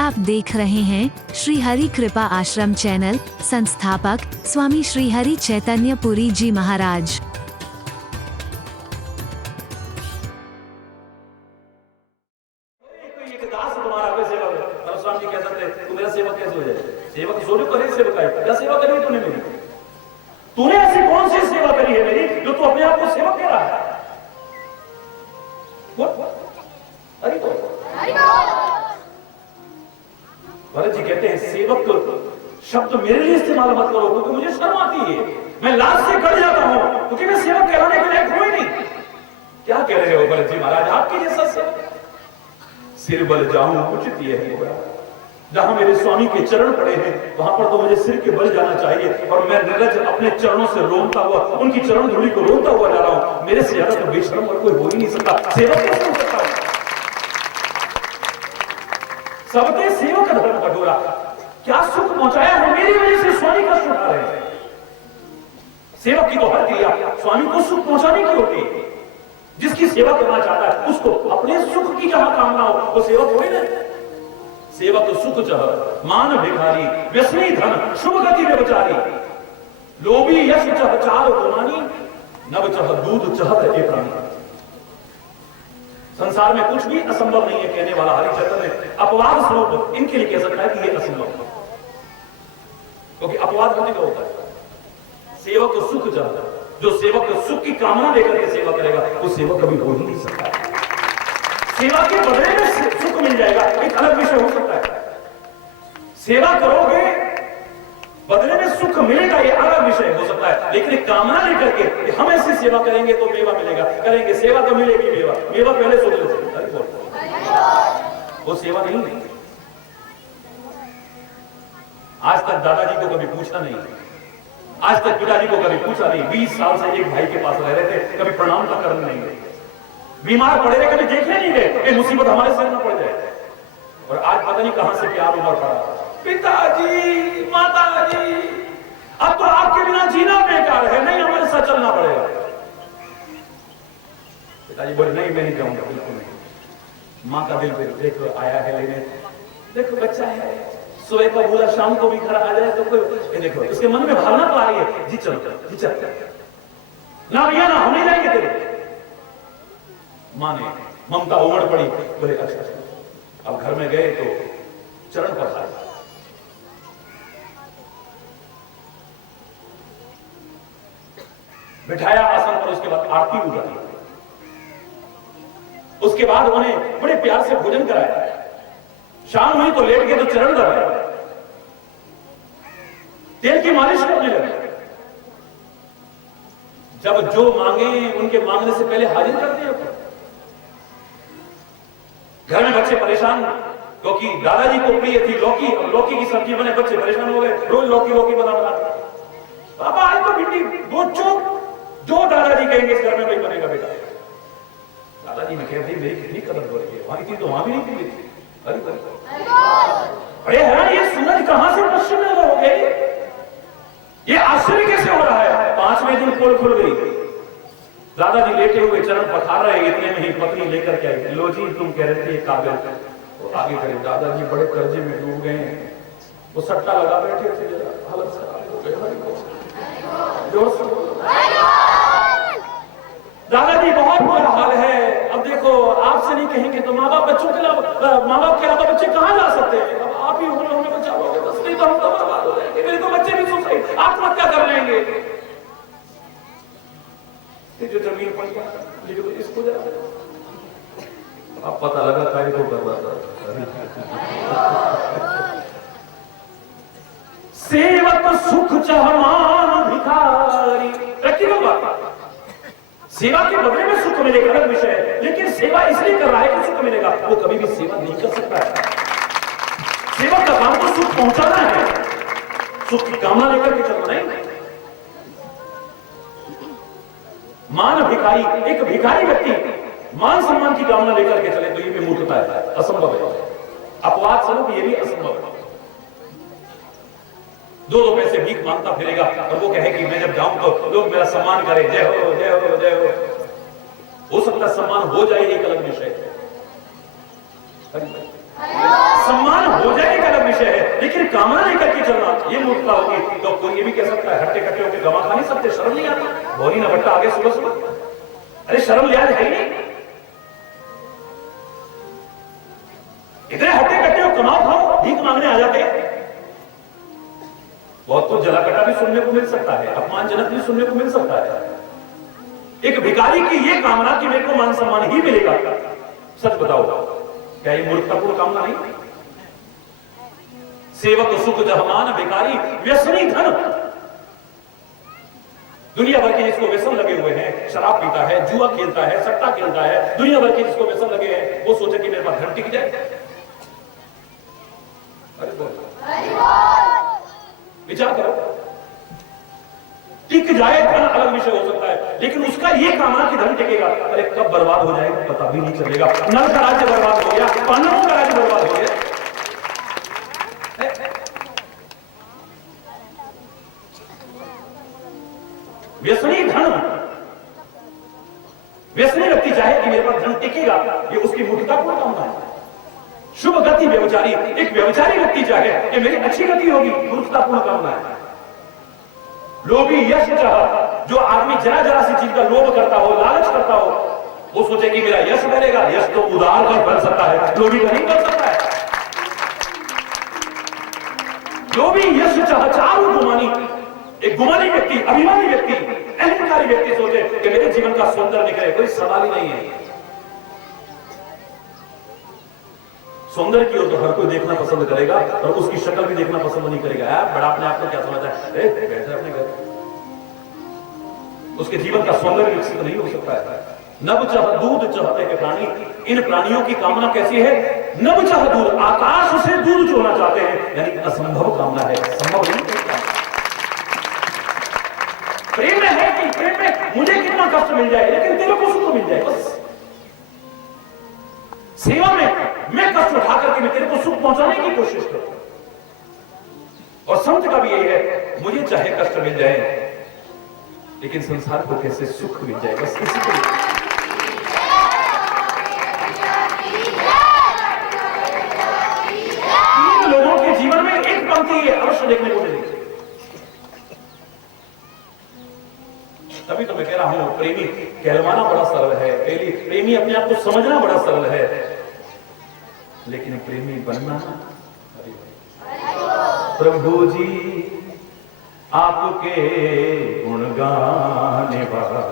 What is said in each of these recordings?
आप देख रहे हैं श्री हरि कृपा आश्रम चैनल। संस्थापक स्वामी श्री हरि चैतन्य पुरी जी महाराज। दास तुम्हारा वे सेवक है। परशुराम जी कह सकते तू मेरा सेवक कैसे हो जाए? सेवक जो करे सेवकाई, क्या सेवा करी है तूने मेरी? तूने ऐसी कौन सी सेवा करी है मेरी जो तू अपने आप को सेवक कह रहा है? अरे तो भरत जी कहते हैं सेवक शब्द मेरे लिए इस्तेमाल मत करो क्योंकि मुझे शर्म आती है, मैं लाज से गड़ जाता हूं क्योंकि मैं सेवक कहलाने के लायक हूं ही नहीं। क्या कह रहे हो भरत जी महाराज, आपके जैसा सेवक? सिर बल जाऊं उचित यह होगा, जहां मेरे स्वामी के चरण पड़े हैं वहां पर तो मुझे सिर के बल जाना चाहिए, और मैं निर्लज अपने चरणों से रोमता हुआ उनकी चरण धूलि को रोमता हुआ जा रहा हूं। मेरे से ज्यादा तो बेशर्म और कोई हो ही नहीं सकता। सेवक कैसे हो सकता है? सबके सेवक धर्म कठोरा, क्या सुख पहुंचाया है मेरी वजह से स्वामी कष्ट उठा रहे हैं। सेवक की तो हर क्रिया स्वामी को सुख पहुंचाने की होती है। जिसकी सेवा करना चाहता है उसको अपने सुख की जहां कामना हो वो सेवक होए ना। सेवक सुख चाह मान भिखारी, व्यसनी धन शुभ गति व्यभिचारी, लोभी यश चाह चार गुमानी, नभ चाह दूध चाहत एक प्राणी। संसार में कुछ भी असंभव नहीं है कहने वाला हरिचंद्र ने अपवाद स्वरूप इनके लिए कह सकता है कि ये असंभव है, क्योंकि अपवाद होने का होता है। सेवक सुख चाहता, जो सेवक सुख की कामना लेकर के सेवा करेगा वो सेवक कभी हो ही नहीं सकता। सेवा के बदले में सुख मिल जाएगा एक अलग विषय हो सकता है, सेवा करोगे बदले में सुख मिलेगा ये अलग विषय हो सकता है। लेकिन एक कामना लेकर के कि हम ऐसी सेवा करेंगे तो मेवा मिलेगा, करेंगे सेवा तो मिलेगी मेवा, मेवा पहले सोच लेते, वो सेवा नहीं है। आज तक दादाजी को कभी पूछा नहीं, आज तक पिताजी को कभी पूछा नहीं। 20 साल से एक भाई के पास रह रहे थे, कभी प्रणाम का करने नहीं गए, बीमार पड़े रहे कभी देखने नहीं गए, मुसीबत हमारे सर न पड़ जाए। और आज पता नहीं कहां से प्यार उमड़ पड़ा, पिताजी माताजी अब तो आपके बिना जीना बेकार है, नहीं हमारे साथ चलना पड़ेगा। पिताजी बोले नहीं मैं नहीं जाऊंगा, बिल्कुल नहीं। माँ का दिल देखो आया है लेने, देखो बच्चा है सोए का बोला शाम को भी घर आ जाए तो कोई देखो उसके मन में भावना तो आ रही है, जी चलो जी चल ना भैया ना हम नहीं जाएंगे तेरे। माँ ने ममता उमड़ पड़ी, बोले अच्छा। अब घर में गए तो चरण पखारे, बिठाया आसन पर, उसके बाद आरती उतारी, उसके बाद उन्हें बड़े प्यार से भोजन कराया। शाम हुई तो लेट गए तो चरण दबाए, तेल की मालिश करने लगे। जब जो मांगे उनके मांगने से पहले हाजिर कर दिया। घर में बच्चे परेशान क्योंकि दादाजी को प्रिय थी लौकी, और लौकी की सब्जी बने, बच्चे परेशान हो गए, रोज लौकी लौकी बना बना। पापा आज तो भिंडी, वो जो दादाजी कहेंगे इस घर में वही बनेगा बेटा। दादाजी ने कहा भाई मेरी कितनी कदर हो रही है, वहां थी तो वहां भी नहीं थी। अरे है ये सूरज कहां से पश्चिम में हो गई, ये आश्चर्य कैसे हो रहा है? 5वें दिन पोल खुल गई, दादाजी लेटे हुए चरण पखार रहे, इतने में ही पत्नी लेकर के आई, लो जी तुम कह रहे थे ये कागज तो आगे करे। दादाजी बड़े कर्जे में डूब गए हैं, वो सट्टा लगा बैठे थे, हालत खराब हो गई। दादाजी बहुत बुरा हाल है, अब देखो आपसे नहीं कहेंगे तो माँ बाप बच्चों के अलावा, माँ बाप के अलावा बच्चे कहां जा सकते हैं? अब आप ही हमें बचाओगे, बस नहीं तो हम तो बर्बाद हो जाएंगे, मेरे तो बच्चे भी सुसाइड आत्महत्या कर लेंगे। जो जमीन पर लिख दो इसको जरा, अब पता लगा कार्य को कर रहा था। सेवक सुख चाह मान भिखारी, प्रैक्टिकल बात। सेवा के बदले में सुख मिलेगा अलग विषय है, लेकिन सेवा इसलिए कर रहा है कि सुख मिलेगा, वो कभी भी सेवा नहीं कर सकता है। सेवा का काम तो सुख पहुंचाना है, सुख की कामना लेकर के चलना नहीं। मान भिखारी, एक भिखारी व्यक्ति मान सम्मान की कामना लेकर के चले तो ये भी मूर्खता है, असंभव है। अपवाद स्वरूप ये भी असंभव है। 2 पैसे भीख मांगता फिरेगा और वो कहे कि मैं जब जाऊं तो लोग मेरा सम्मान करें, जय हो जय हो जय हो सकता सम्मान हो जाए, एक अलग विषय है। सम्मान हो विषय है, लेकिन कामना लेकर के चलना ये मूर्खता होगी। तो कोई ये भी कह सकता है हट्टे कट्टे होकर गमा खा नहीं सकते, शर्म नहीं आती? बोली ना बट्टा आगे सुबह सुबह, अरे शर्म लिहाज है ही नहीं। इतने हट्टे कट्टे हो, कमाओ खाओ, भीख मांगने आ जाते हैं। बहुत कुछ जलाकटा भी सुनने को मिल सकता है, अपमानजनक भी सुनने को मिल सकता है। एक भिखारी की ये कामना कि मेरे को मान सम्मान ही मिलेगा, सच बताओ क्या ये मूर्खतापूर्ण कामना नहीं? सेवक सुख जहमान भिखारी व्यसनी धन। दुनिया भर के जिसको व्यसन लगे हुए हैं, शराब पीता है, जुआ खेलता है, सट्टा खेलता है, दुनिया भर के जिसको व्यसन लगे हैं, वो सोचे कि मेरे पास धन टिक जाए। विचार करो, टिक जाए धन अलग विषय हो सकता है, लेकिन उसका ये कामना कि धन टिकेगा, अरे कब बर्बाद हो जाएगा पता भी नहीं चलेगा। नल का राज्य बर्बाद हो गया, पांडवों का राज्य बर्बाद हो गया। व्यसनी धन, व्यसनी व्यक्ति चाहे कि मेरे पास धन टिकेगा, ये उसकी मूर्खतापूर्ण कामना है। शुभ गति व्यभिचारी, एक व्यभिचारी व्यक्ति चाहे कि मेरी अच्छी गति होगी, मूर्खतापूर्ण कामना है। लोभी यश चाह, जो आदमी जरा जरा सी चीज का लोभ करता हो, लालच करता हो, वो सोचे कि मेरा यश बढ़ेगा। यश तो उदार कर बन सकता है, लोभी का नहीं बन सकता है। लोभी यश चाह, चारू गुमानी, एक गुमानी व्यक्ति, अभिमानी व्यक्ति, अहंकारी व्यक्ति सोचे कि मेरे जीवन का सौंदर्य निकले, कोई सवाल ही नहीं है। सौंदर्य की ओर तो हर कोई देखना पसंद करेगा, और उसकी शक्ल भी देखना पसंद नहीं करेगा। यार बड़ा अपने आप को क्या समझता है, बैठे अपने घर, उसके जीवन का सौंदर्य विकसित नहीं हो सकता है। नभ चाह दूध चाहते हैं प्राणी, इन प्राणियों की कामना कैसी है? नभ चाह दूध, आकाश से दूध चोना चाहते हैं, यानी असंभव कामना है, संभव नहीं। प्रेम में है कि प्रेम में मुझे कितना कष्ट मिल जाए लेकिन तेरे को सुख मिल जाए, बस। सेवा में मैं कष्ट उठा करके मैं तेरे को सुख पहुंचाने की कोशिश करूं। और संत का भी यही है, मुझे चाहे कष्ट मिल जाए लेकिन संसार को कैसे सुख मिल जाए, बस इसी को। तीन लोगों के जीवन में एक पंक्ति ये अवश्य देखने को मिलेगी। तभी तो मैं कह रहा हूं प्रेमी कहलवाना बड़ा सरल है, प्रेमी अपने आप को समझना बड़ा सरल है, लेकिन प्रेमी बनना। प्रभु जी आपके गुण गाने वाले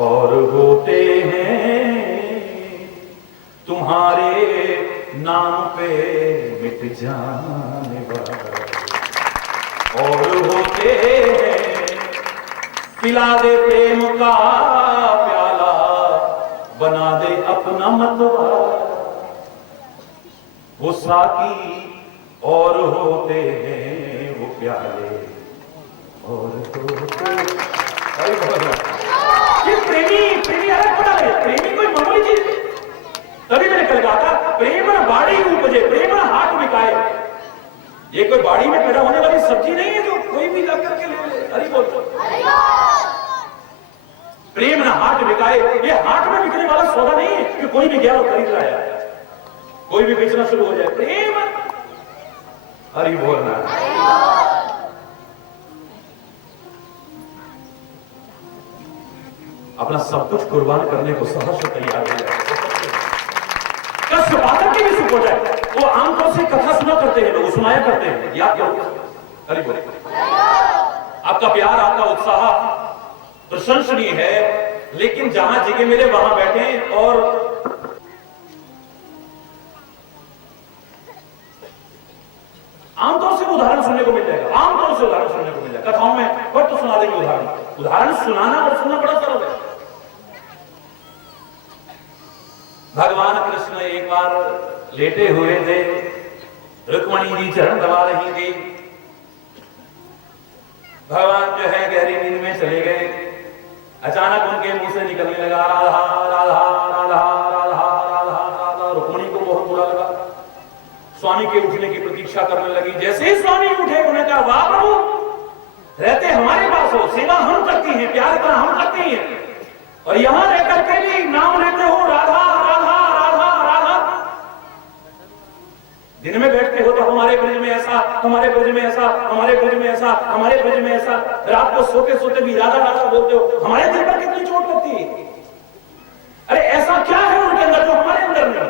और होते हैं, तुम्हारे नाम पे मिट जाने वाले और होते हैं, पिला दे प्रेम का प्याला, बना दे अपना मतवाला, वो साकी और होते हैं वो प्याले और होते। ये प्रेमी अलग पड़ा है, प्रेमी कोई मामूली चीज। तभी मैंने कल कहा था, प्रेम न बाड़ी उपजे, प्रेम न हाट बिकाए। ये कोई बाड़ी में पैदा होने वाली सब्जी नहीं है जो कोई भी ला करके ले ले। अरे बोल, प्रेम न हाट बिकाए, ये हाट में बिकने वाला सौदा नहीं है कि कोई भी गया और खरीद लाया, कोई भी बेचना शुरू हो जाए। प्रेम, हरि बोलना। अपना सब कुछ कुर्बान करने को सहर्ष तैयार हो जाए, कष्ट पाकर के भी सुख हो जाए। वो आमतौर से कथा सुना करते हैं, लोग सुनाया करते हैं, याद करो। हरि बोल। आपका प्यार, आपका उत्साह प्रशंसनीय है, लेकिन जहां जगह मिले वहां बैठे और आमतौर से उदाहरण सुनने को मिल जाएगा, आमतौर से उदाहरण सुनने को मिल जाएगा। कथाओं में पर तो सुना देंगे उदाहरण। उदाहरण सुनाना और सुनना बड़ा सरल है। भगवान कृष्ण एक बार लेटे हुए थे, रुक्मणी जी चरण दबा रही थी। भगवान जो है गहरी नींद में चले गए। अचानक उनके मुंह से निकलने लगा राधा राधा राधा राधा राधा राधा। रुक्मणी को बहुत बुरा लगा, स्वामी के उठने की प्रतीक्षा करने लगी। जैसे ही स्वामी उठे, उन्होंने कहा, वाह प्रभु, रहते हमारे पास हो, सेवा हम करती हैं, प्यार इतना हम करती हैं, और यहां रहकर के भी नाम लेते हो राधा राधा राधा राधा। दिन में बैठ के हमारे ब्रज में ऐसा, हमारे ब्रज में ऐसा, हमारे ब्रज में ऐसा, हमारे ब्रज में ऐसा। रात को सोते सोते भी राधा राधा बोलते हो, हमारे दिल पर कितनी चोट लगती है। अरे ऐसा क्या है उनके अंदर जो हमारे अंदर नहीं है?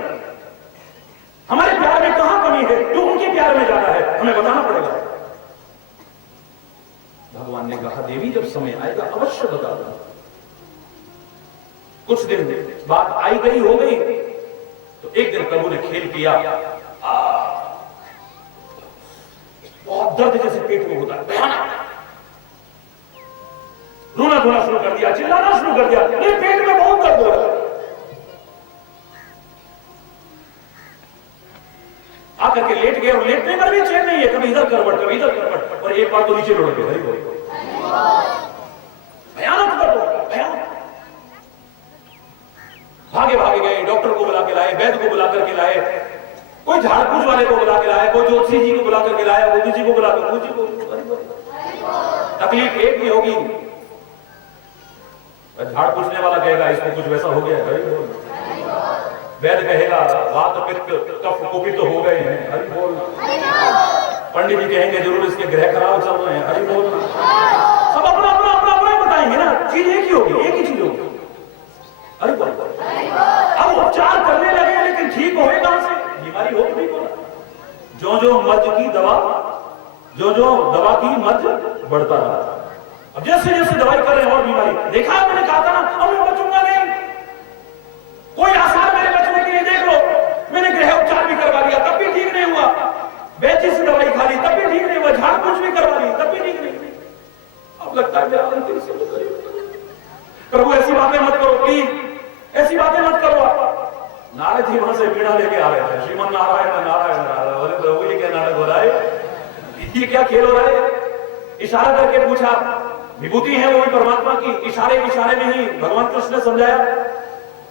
हमारे प्यार में कहां कमी है जो उनके प्यार में ज्यादा है? हमें बताना पड़ेगा। भगवान ने कहा देवी जब समय आएगा अवश्य बता दो। कुछ दिन बात आई गई हो गई तो एक दिन प्रभु ने खेल किया, बहुत दर्द जैसे पेट में होता है, रोना धोना शुरू कर दिया, चिल्लाना शुरू कर दिया, मेरे पेट में बहुत दर्द हो रहा है। आकर के लेट गए और लेटने पर भी चैन नहीं है, कभी इधर करवट कभी इधर करवट, और एक बार तो नीचे लुढ़क गए। भयानक दर्द हो रहा, भयानक। भागे भागे गए, डॉक्टर को बुला के लाए, वैद्य को बुला करके लाए, कोई झाड़ फूस वाले को बुला के लाया, कोई ज्योतिषी जी को बुला करके लाया, वो जी को बुला कर तकलीफ एक ही होगी। झाड़ पूछने वाला कहेगा इसको कुछ वैसा हो गया है, वैद्य कहेगा वात पित्त कफ कुपित तो हो गए हैं, हरि बोल। पंडित जी कहेंगे जरूर इसके ग्रह खराब चल रहे हैं, हरि बोल। सब अपना अपना अपना अपना बताएंगे ना, चीज एक ही होगी, एक ही चीज होगी, हरि बोल। अब उपचार करने लगे लेकिन ठीक होए कहां से? बीमारी हो ठीक हो, जो जो मर्ज की दवा, जो जो दवा की मर्ज बढ़ता रहा। अब जैसे जैसे दवाई कर रहे हैं और बीमारी, देखा मैंने कहा था ना अब मैं बचूंगा नहीं, कोई आसार मेरे बचने के लिए देख लो। मैंने गृह उपचार भी करवा लिया तब भी ठीक नहीं हुआ, वैद्य से दवाई खा ली तब भी ठीक नहीं हुआ, झाड़ फूस भी करवा ली तब भी ठीक नहीं। अब लगता है मेरा अंतिम समय। प्रभु ऐसी बातें मत करो प्लीज, ऐसी बातें मत करो। आप नारद जी वहां से वीणा लेके आ रहे थे, श्रीमन नारायण नारायण नारायण। अरे प्रभु ये क्या नाटक हो रहा है, ये क्या खेल हो रहा है? इशारा करके पूछा, विभूति है वो भी परमात्मा की, इशारे इशारे में ही भगवान कृष्ण ने समझाया,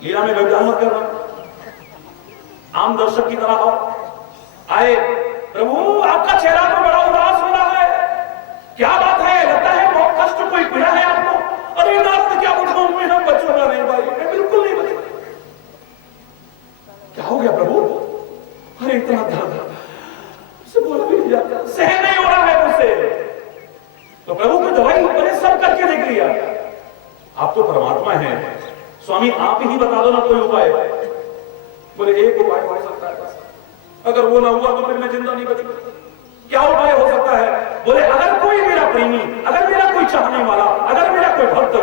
लीला में व्यवधान मत करना, आम दर्शक की तरह आओ। आए, प्रभु आपका चेहरा तो बड़ा उदास हो रहा है, क्या बात है? लगता है बहुत कष्ट कोई पीड़ा है आपको। अरे नारद क्या बताऊं, मैं हम बचूंगा नहीं भाई, मैं बिल्कुल नहीं बचूंगा। क्या हो गया प्रभु? अरे इतना दर्द से बोला भी नहीं जाता, सहन नहीं हो रहा है मुझसे। तो प्रभु की दवाई मैंने सब करके देख लिया। आप तो परमात्मा हैं स्वामी, आप ही बता दो ना कोई उपाय। बोले एक उपाय हो सकता है, अगर वो ना हुआ तो फिर मैं जिंदा नहीं बचूंगा। क्या उपाय हो सकता है? बोले अगर कोई मेरा प्रेमी, अगर मेरा कोई चाहने वाला, अगर मेरा कोई भक्त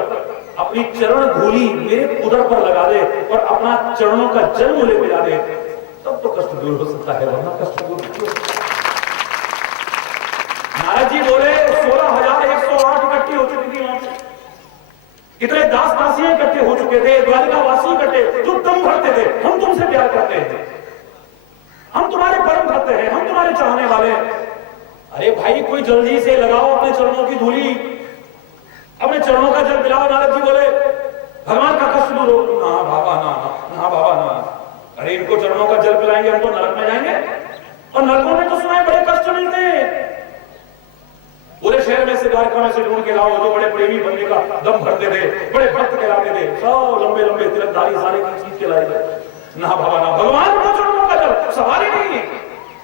अपनी चरण धूली मेरे उदर पर लगा दे और अपना चरणों का जल मुझे मिला दे, तब तो कष्ट दूर हो सकता है, वरना कष्ट दूर नहीं हो सकता। नारद जी बोले 16,108 इकट्ठी हो चुकी थी वहां से, इतने दास दासियां इकट्ठे हो चुके थे, द्वारिकावासी इकट्ठे जो दम भरते थे, हम तुमसे प्यार करते हैं, हम तुम्हारे परम भक्त हैं, हम तुम्हारे चाहने वाले हैं। अरे भाई कोई जल्दी से लगाओ अपने चरणों की धूली, अपने चरणों का जल पिलाओ। नारद जी बोले भगवान का कष्ट दूर हो। ना बाबा ना, ना बाबा ना, अरे इनको चरणों का जल पिलाएंगे हम तो नरक में जाएंगे, और नरकों में तो सुनाए बड़े कष्ट मिलते हैं। पूरे शहर में से द्वारका में से ढूंढ के लाओ जो बड़े प्रेमी बनने का दम भरते थे, बड़े भक्त कहलाते थे, सब लंबे लंबे तिलकधारी सारे की चीज के लाए थे। ना बाबा ना, भगवान को चरणों का जल सवाल ही नहीं है।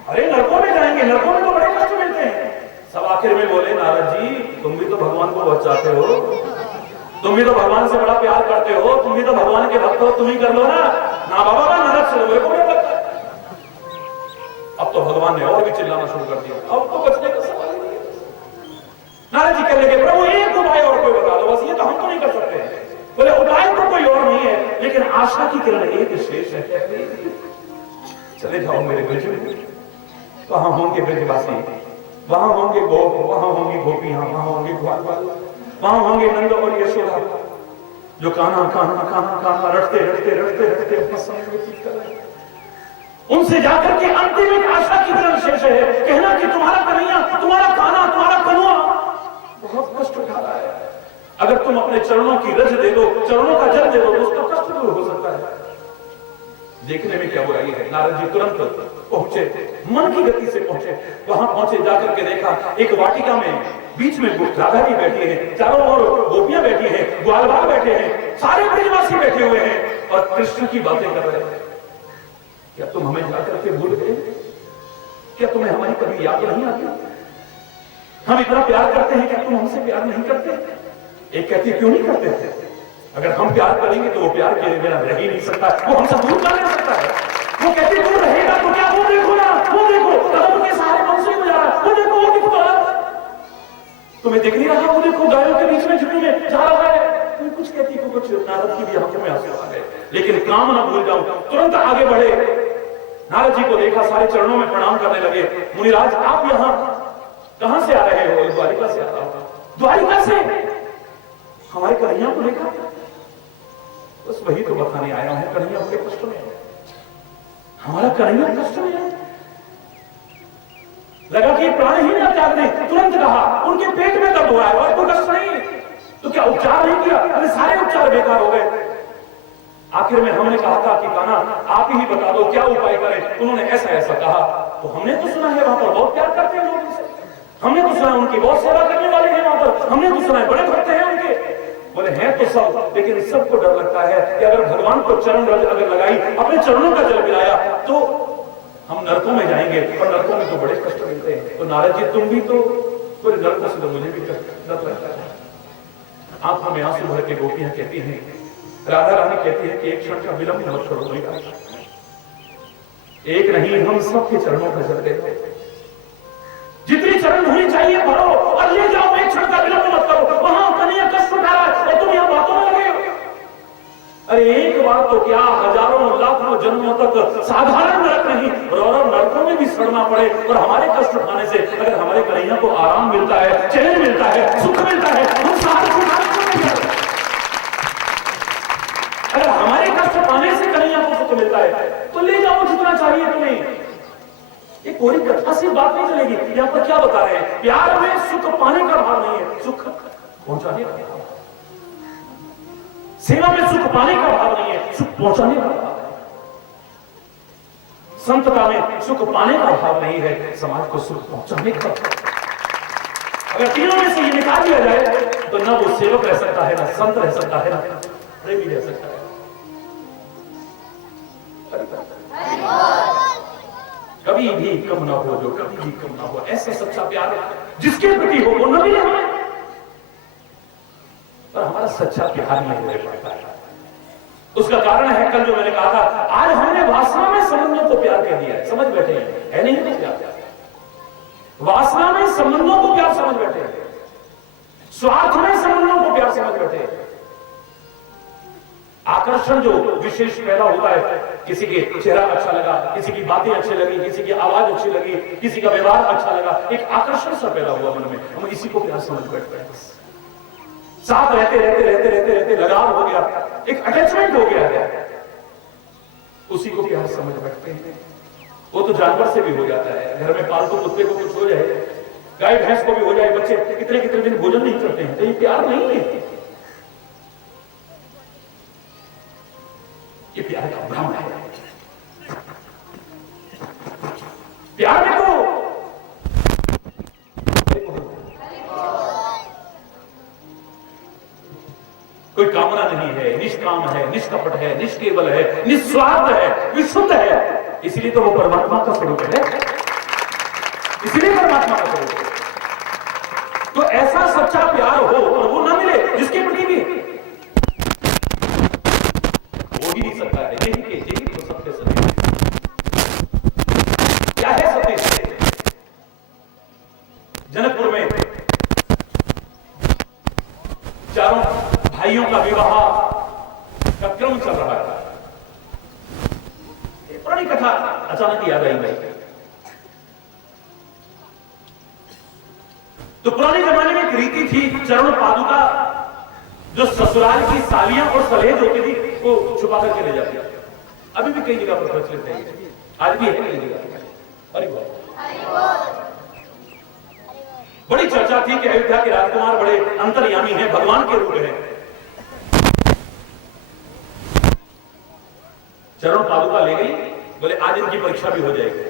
अरे नरकों में जाएंगे, नरकों में तो बड़े कष्ट मिलते हैं। सब आखिर में बोले नारद जी तुम भी तो भगवान को बहुत चाहते हो, तुम भी तो भगवान से बड़ा प्यार करते हो, तुम भी तो भगवान के भक्त हो, तुम ही कर लो ना। ना बाबा ना, नरक से लोगों को लगता है। अब तो भगवान ने और भी चिल्लाना शुरू कर दिया, अब तो बचने का सवाल ही नहीं है। नारद जी कहने लगे प्रभु एक उपाय और कोई बता दो, बस ये तो हम तो नहीं कर सकते। बोले उपाय तो कोई और नहीं है, लेकिन आशा की किरण एक शेष है। चले जाओ मेरे ब्रज में, वहां होंगे ब्रजवासी, वहां होंगे गोप, वहां होंगी गोपियां, वहां होंगे ग्वाल, वहां होंगे नंद और यशोदा, जो कान्हा कान्हा कान्हा कान्हा रटते रटते रटते रटते अपना समय व्यतीत कर रहे हैं। उनसे जाकर के अंतिम एक आशा की किरण शेष है, कहना कि तुम्हारा कन्हैया, तुम्हारा कान्हा, तुम्हारा कनुआ बहुत कष्ट उठा रहा है, अगर तुम अपने चरणों की रज दे दो, चरणों का जल दे दो तो उसका कष्ट दूर हो सकता है। देखने में क्या बुराई है। नारद जी तुरंत पहुंचे, मन की गति से पहुंचे, वहां पहुंचे, जाकर के देखा एक वाटिका में बीच में राधा जी बैठी है, चारों ओर गोपियां बैठी हैं, ग्वाल बाल बैठे हैं, सारे ब्रजवासी बैठे हुए हैं और कृष्ण की बातें कर रहे हैं। क्या तुम हमें जाकर के भूल गए? क्या तुम्हें हमारी कभी याद नहीं आती? हम इतना प्यार करते हैं, क्या तुम हमसे प्यार नहीं करते? एक कहती है क्यों नहीं करते थे? अगर हम प्यार करेंगे तो वो प्यार के बिना रह ही नहीं सकता, वो हमसे दूर कर नहीं सकता है। वो कहती तू रहेगा तो क्या, वो देखो ना, वो देखो कदम के सहारे हमसे हो जा रहा है, वो देखो वो दिखता है, तुम्हें दिख नहीं रहा? वो देखो गायों के बीच में झुकी में जा रहा है। कोई कुछ कहती को कुछ नारद की भी आंखों में आंसू आ गए, लेकिन काम ना भूल जाऊं, तुरंत आगे बढ़े। नारद जी को देखा, सारे चरणों में प्रणाम करने लगे। मुनिराज आप यहाँ कहां से आ रहे हो? द्वारिका से आ रहा हूं। द्वारिका से? हमारे कन्हैया को देखा? बस वही तो बताने आया हूं, कन्हैया बड़े कष्ट में है, हमारा कन्हैया कष्ट में है। लगा कि प्राण ही ना त्याग दे, तुरंत कहा उनके पेट में दर्द हो रहा है और कोई कष्ट नहीं, तो क्या उपचार नहीं किया? अरे सारे उपचार बेकार हो गए। आखिर में हमने कहा था कि कान्हा आप ही बता दो क्या उपाय करें। उन्होंने ऐसा ऐसा कहा, तो हमने तो सुना है वहां पर बहुत प्यार करते हैं लोग उनसे, हमने तो सुना है उनकी बहुत सेवा करने वाले हैं वहां पर, हमने तो सुना है बड़े भक्त हैं उनके। बोले हैं तो सब, लेकिन सबको डर लगता है कि अगर भगवान को चरण रज अगर लगाई, अपने चरणों का जल पिलाया, तो हम नरकों में जाएंगे, और नरकों में तो बड़े कष्ट मिलते हैं। तो नारद जी तुम भी तो पूरे नरकों से, तो मुझे भी डर लगता है। आंखों में आंसू भर के गोपियां कहती हैं, राधा रानी कहती है कि एक क्षण का विलंब मत करो मेरा, एक नहीं हम सबके चरणों पर जल देते, जितनी चरण होनी चाहिए भरो और ले जाओ, एक क्षण का विलंब मत करो। वहां कन्हैया कष्ट उठा रहा है और तुम यहां बातों में लगे हो। अरे एक बार तो क्या, हजारों लाखों जन्मों तक साधारण नरक नहीं, और नरकों में भी सड़ना पड़े, और हमारे कष्ट उठाने से अगर हमारे कन्हैया को आराम मिलता है, चैन मिलता है, सुख मिलता है, हम सारे अगर हमारे कष्ट पाने से कन्हैया को सुख मिलता है, तो ले जाओ जितना चाहिए तुम्हें। ये कोई कथा से बात नहीं चलेगी। यहां पर क्या बता रहे हैं? प्यार में सुख पाने का भाव नहीं है, सुख पहुंचाने का भाव। सेवा में सुख पाने का भाव नहीं है, सुख पहुंचाने का भाव है। संतता में सुख पाने का भाव नहीं है, समाज को सुख पहुंचाने का भाव। अगर तीनों में से ये निकाल दिया जाए तो ना वो सेवक रह सकता है, ना संत रह सकता है, ना प्रेमी रह सकता है। कभी भी कम ना हो, जो कभी भी कम ना हो, ऐसा सच्चा प्यार जिसके प्रति हो वो न मिले हमें, पर हमारा सच्चा प्यार नहीं मिल पाता है। उसका कारण है कल जो मैंने कहा था, आज हमने वासना में संबंधों को प्यार कह दिया है, समझ बैठे हैं, है नहीं तो प्यार, वासना में संबंधों को प्यार समझ बैठे हैं, स्वार्थ में संबंधों को प्यार समझ बैठे हैं। आकर्षण जो विशेष पैदा होता है, किसी के चेहरा अच्छा लगा, किसी की बातें अच्छी लगी, किसी की आवाज अच्छी लगी, किसी का व्यवहार अच्छा लगा, एक आकर्षण सा पैदा हुआ मन में, हम इसी को प्यार समझ बैठते हैं। साथ रहते रहते रहते रहते रहते लगाव हो गया, एक अटैचमेंट हो गया है, उसी को प्यार समझ बैठते हैं। वो तो जानवर से भी हो जाता है, घर में पालतू कुत्ते को कुछ हो जाए, गाय भैंस को भी हो जाए, बच्चे कितने कितने दिन भोजन नहीं करते हैं, तो ये प्यार नहीं है, ये प्यार का भ्रम है। प्यार में तो कोई कामना नहीं है, निष्काम है, निष्कपट है, निष्केवल है, निस्वार्थ है, विशुद्ध है। इसीलिए तो वो परमात्मा का स्वरूप है, इसीलिए परमात्मा का स्वरूप है। तो ऐसा सच्चा प्यार हो और वो ना मिले जिसके प्रति भी हो ही नहीं सकता है। यही तो सत्य सत्य क्या है? सत्य जनकपुर में चारों भाइयों का विवाह का क्रम चल रहा था। पुरानी कथा अचानक याद आई भाई। तो पुराने जमाने में एक रीति थी, चरण पादुका जो ससुराल की सालियां और सलेज होती थी वो छुपा करके ले जाती है। अभी भी कई जगह पर प्रचलित है, आज भी है कई जगह। अरे बड़ी चर्चा थी कि अयोध्या के राजकुमार बड़े अंतर्यामी हैं, भगवान के रूप हैं। चरण पादुका ले गई, बोले आज इनकी परीक्षा भी हो जाएगी।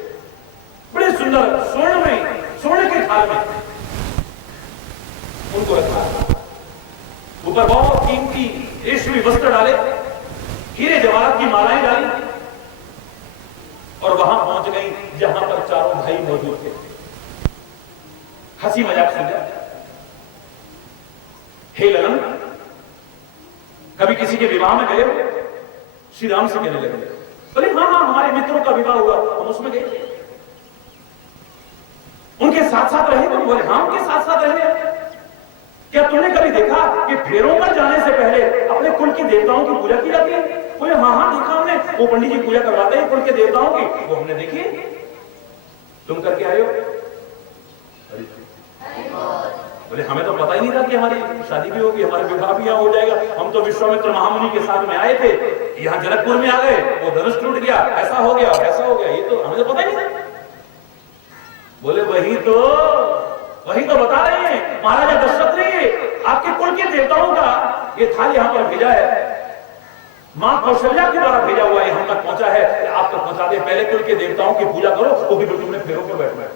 बड़े सुंदर स्वर्ण में, स्वर्ण के थाल में उनको रखा, ऊपर बहुत कीमती रेशमी वस्त्र डाले, हीरे जवाहरात की मालाएं डाली, और वहां पहुंच गई जहां पर चारों भाई मौजूद थे। हंसी मजाक सुना। हे ललन, कभी किसी के विवाह में गए हो? श्री राम से कहने लगे, बोले हाँ हाँ, हमारे मित्रों का विवाह हुआ, हम उसमें गए। उनके साथ साथ रहे तुम? बोले हाँ, उनके साथ साथ रहे। क्या तुमने कभी देखा कि फेरों पर जाने से पहले अपने कुल के देवताओं की पूजा की जाती है? बोले हाँ हाँ, देखा हमने, वो पंडित जी पूजा करवाते हैं कुल के देवताओं की, वो हमने देखी। तुम करके आए हो? बोले हमें तो पता ही नहीं था कि हमारी शादी भी होगी, हमारा विवाह भी यहाँ हो जाएगा। हम तो विश्वामित्र महामुनि के साथ में आए थे, यहाँ जनकपुर में आ गए, वो धनुष टूट गया, ऐसा हो गया, ऐसा हो गया, ये तो हमें तो पता ही नहीं था। बोले वही तो बता रहे हैं, महाराजा दशरथ ने आपके कुल के देवताओं का ये थाल यहां पर भेजा है, मां कौशल्या के द्वारा भेजा हुआ है, हम तक पहुंचा है, आप तक पहुंचा दे। पहले कुल के देवताओं की पूजा करो, वो भी तुमने फेरों पर बैठना है।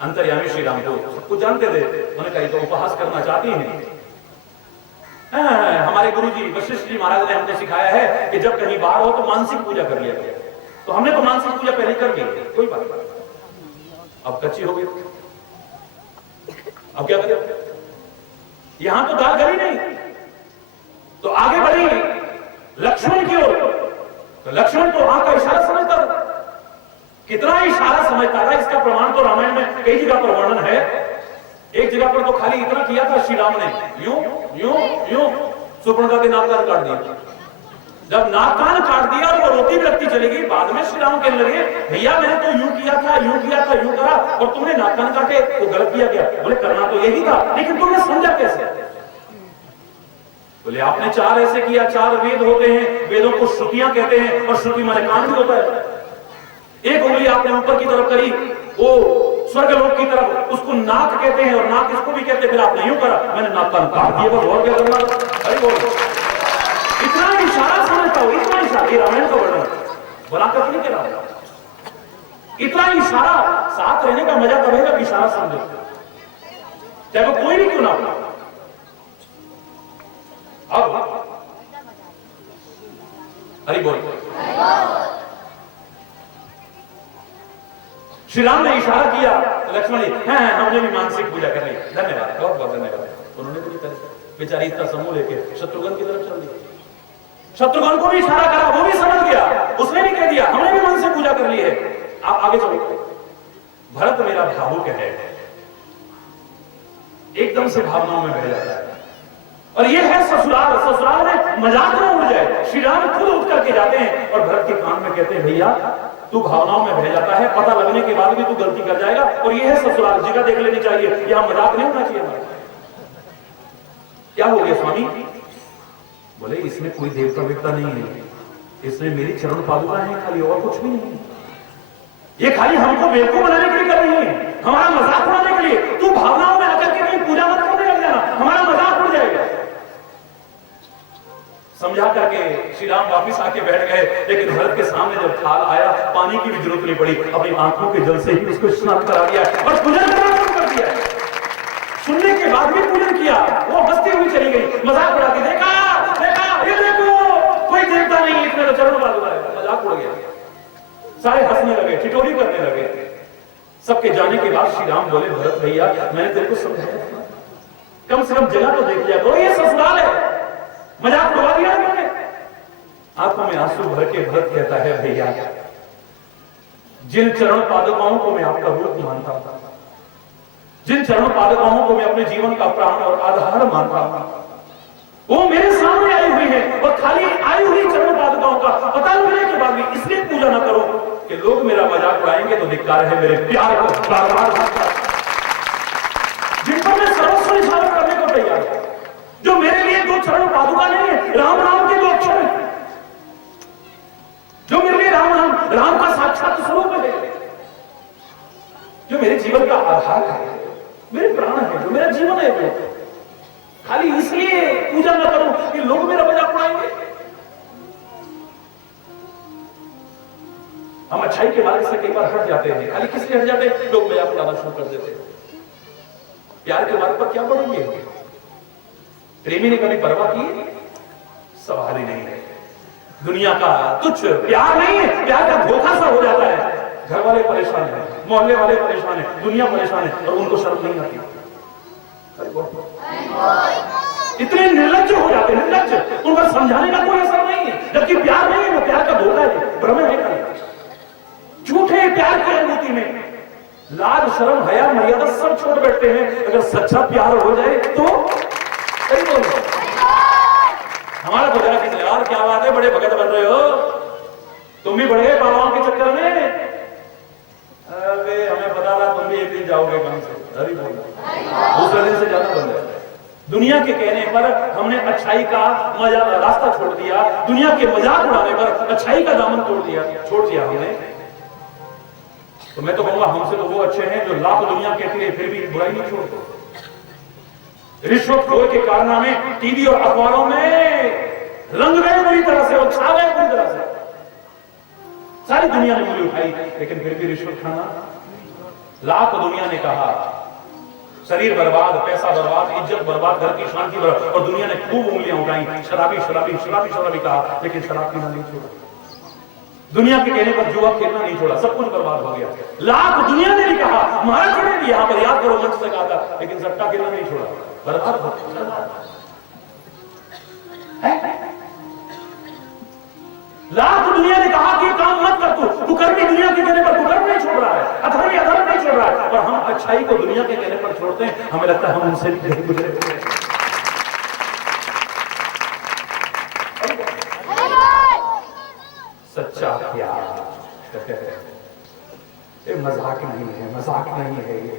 अंतर्यामी श्री राम को सब कुछ जानते थे, उन्होंने कहा तो उपहास करना चाहती हैं। हमारे गुरुजी वशिष्ठ जी महाराज ने हमको सिखाया है कि जब कहीं बाहर हो तो मानसिक पूजा कर लिया गया, तो हमने तो मानसिक पूजा पहले कर ली, कोई बात नहीं। अब कच्ची हो गई, अब क्या करें? यहां तो दाल गली नहीं, तो आगे बढ़ी लक्ष्मण की ओर। तो लक्ष्मण तो आंख का इशारा समझता था, कितना इशारा समझता था, इसका प्रमाण तो रामायण में कई जगह पर वर्णन है। एक जगह पर तो खाली इतना किया था श्री राम ने, यूं यूं यूं सुपर्णखा के नाक कान काट दिया। जब नाक कान काट दिया और वो रोती व्यक्ति चली गई, बाद में श्री राम कहने लगे भैया मैंने तो यूं किया था, यूं किया था, यूं करा, और तुमने नाक कान काटे, वो गलत किया गया। बोले करना तो यही था, लेकिन तुमने समझा कैसे? बोले आपने चार ऐसे किया, चार वेद होते हैं, वेदों को श्रुतियां कहते हैं, और श्रुति माने कान भी होता है। एक उंगली आपने ऊपर की तरफ करी, वो स्वर्गलोक की तरफ, उसको नाक कहते हैं, और नाक इसको भी कहते हैं। फिर आपने यूं करा, मैंने नाक कान काट दिया, बस और क्या करना? अरे बोल, इतना इशारा समझता हो, इतना इशारा, ये रामायण का वर्णन बनाकर नहीं कह रहा। इतना इशारा, साथ रहने का मजा तब है जब इशारा समझो, चाहे वो कोई भी क्यों ना हो। अब हरि बोल, श्री राम ने इशारा किया, लक्ष्मण जी हमने भी मानसिक पूजा कर ली, धन्यवाद, बहुत बहुत धन्यवाद। उन्होंने भी कर, बेचारी इतना समूह लेके शत्रुघ्न की तरफ चल दी। शत्रुघ्न को भी इशारा करा, वो भी समझ गया, उसने भी कह दिया हमने भी मन से पूजा कर ली है। आप आगे चलो। भरत मेरा भावुक है, एकदम से भावनाओं में बह जाता है, और ये है ससुराल, ससुराल में मजाक न उड़ जाए। श्री राम खुद उठ करके जाते हैं और भरत के कान में कहते हैं भैया तू भावनाओं में बह जाता है, पता लगने के बाद भी तू गलती कर जाएगा, और ये है ससुराल, जगह देख लेनी चाहिए, यहां मजाक नहीं होना चाहिए। क्या हो गया स्वामी? बोले इसमें कोई देवता वेवता नहीं है, इसमें मेरी चरण पादुका है खाली, और कुछ भी नहीं। ये खाली हमको बेवकूफ बनाने के लिए कर रही है, हमारा मजाक उड़ाने के लिए। तू भावनाओं में आकर के कहीं पूजा मत करने लग जाना, हमारा मजाक उड़ जाएगा। समझा करके श्री राम वापिस आके बैठ गए, लेकिन भरत के सामने जब थाल आया, पानी की भी जरूरत नहीं पड़ी, अपनी आंखों के जल से ही उसको स्नान करा दिया और पूजन करना शुरू कर दिया। सुनने के बाद भी पूजन किया, वो हंसती हुई चली गई, मजाक उड़ाती, देखा देखा ये देखो कोई देवता नहीं, इसमें तो चरण पादुका है। मजाक उड़ गया, सारे हंसने लगे, ठिठोली करने लगे। सबके जाने के बाद श्री राम बोले भरत भैया मैंने तेरे को समझाया, कम से कम जगह तो देख लिया करो, ये ससुराल है, मजाक उड़ा दिया मैंने। आंखों में आंसू भर के भरत कहता है भैया जिन चरण पादुकाओं को मैं आपका रूप मानता हूं, जिन चरण पादुकाओं को मैं अपने जीवन का प्राण और आधार मानता हूं, वो मेरे सामने आई हुई है, और खाली आई हुई चरण पादुकाओं का पता लगने के बाद भी इसलिए पूजा ना करो कि लोग मेरा मजाक उड़ाएंगे तो धिक्कार है मेरे प्यार को बार-बार, जिन पर मैं सर्वस्व निछावर करने को तैयार हूं, जो मेरे लिए दो चरण पादुका नहीं है, राम नाम के दो अक्षर है, जो मेरे लिए राम नाम, राम का साक्षात स्वरूप है, जो मेरे जीवन का आधार है, मेरे प्राण है, जो मेरा जीवन है, वो खाली इसलिए पूजा ना करूं कि लोग मेरा मजाक उड़ाएंगे। हम अच्छाई के मार्ग से कई बार हट जाते हैं, खाली किस लिए हट जाते हैं? लोग मजाक उड़ाना शुरू कर देते हैं। प्यार के मार्ग पर क्या बढ़ेंगे? प्रेमी ने कभी परवाह की? सवाल ही नहीं है। दुनिया का तुच्छ प्यार नहीं है, प्यार का धोखा सा हो जाता है। घर वाले परेशान है, मोहल्ले वाले परेशान है, दुनिया परेशान है और उनको शर्म नहीं आती। इतने निर्लज्ज हो जाते हैं, निर्लज्ज, उन पर समझाने का कोई असर नहीं है। जबकि प्यार नहीं है, वो प्यार का धोखा है, भ्रम है, झूठे प्यार की अनुभूति में लाज शर्म हया मर्यादा सब छोड़ बैठते हैं। अगर सच्चा प्यार हो जाए तो सही बोलो। हमारा तो जरा किसी यार क्या बात है, बड़े भगत बन रहे हो, तुम भी बढ़ गए बाबाओं के चक्कर में। अरे हमें पता था तुम भी एक दिन जाओगे कहां से, अरे दूसरे दिन से ज्यादा बन गए। दुनिया के कहने पर हमने अच्छाई का मजा रास्ता छोड़ दिया, दुनिया के मजाक उड़ाने पर अच्छाई का दामन छोड़ दिया हमने। तो मैं तो कहूंगा हमसे तो वो अच्छे हैं जो लाख दुनिया कहती है फिर भी बुराई नहीं छोड़ते। रिश्वतखोर के कारनामे टीवी और अखबारों में रंग गए बुरी तरह से और छा गए बुरी तरह से। सारी दुनिया ने उंगली उठाई लेकिन फिर भी रिश्वत खाना। लाख दुनिया ने कहा शरीर बर्बाद, पैसा बर्बाद, इज्जत बर्बाद, घर की शांति बर्बाद, और दुनिया ने खूब उंगलियां उठाई, शराबी शराबी शराबी शराबी कहा, लेकिन शराब पीना नहीं छोड़ा। दुनिया के कहने पर जुआ खेलना नहीं छोड़ा, सब कुछ बर्बाद हो गया। लाख दुनिया ने भी कहा, महाराज ने भी यहां पर याद करो मंच से कहा था, लेकिन सट्टा खेलना नहीं छोड़ा, बर्बाद हो गया। लाख दुनिया ने कहा कि काम मत कर, तू कर्मी दुनिया के कहने पर कुकर्म नहीं छोड़ रहा है, अधर्मी अधर्म नहीं छोड़ रहा है, और हम अच्छाई को दुनिया के कहने पर छोड़ते हैं। हमें लगता है हम उनसे भी गुजरे। सच्चा प्यार ये मजाक नहीं है, मजाक नहीं है ये।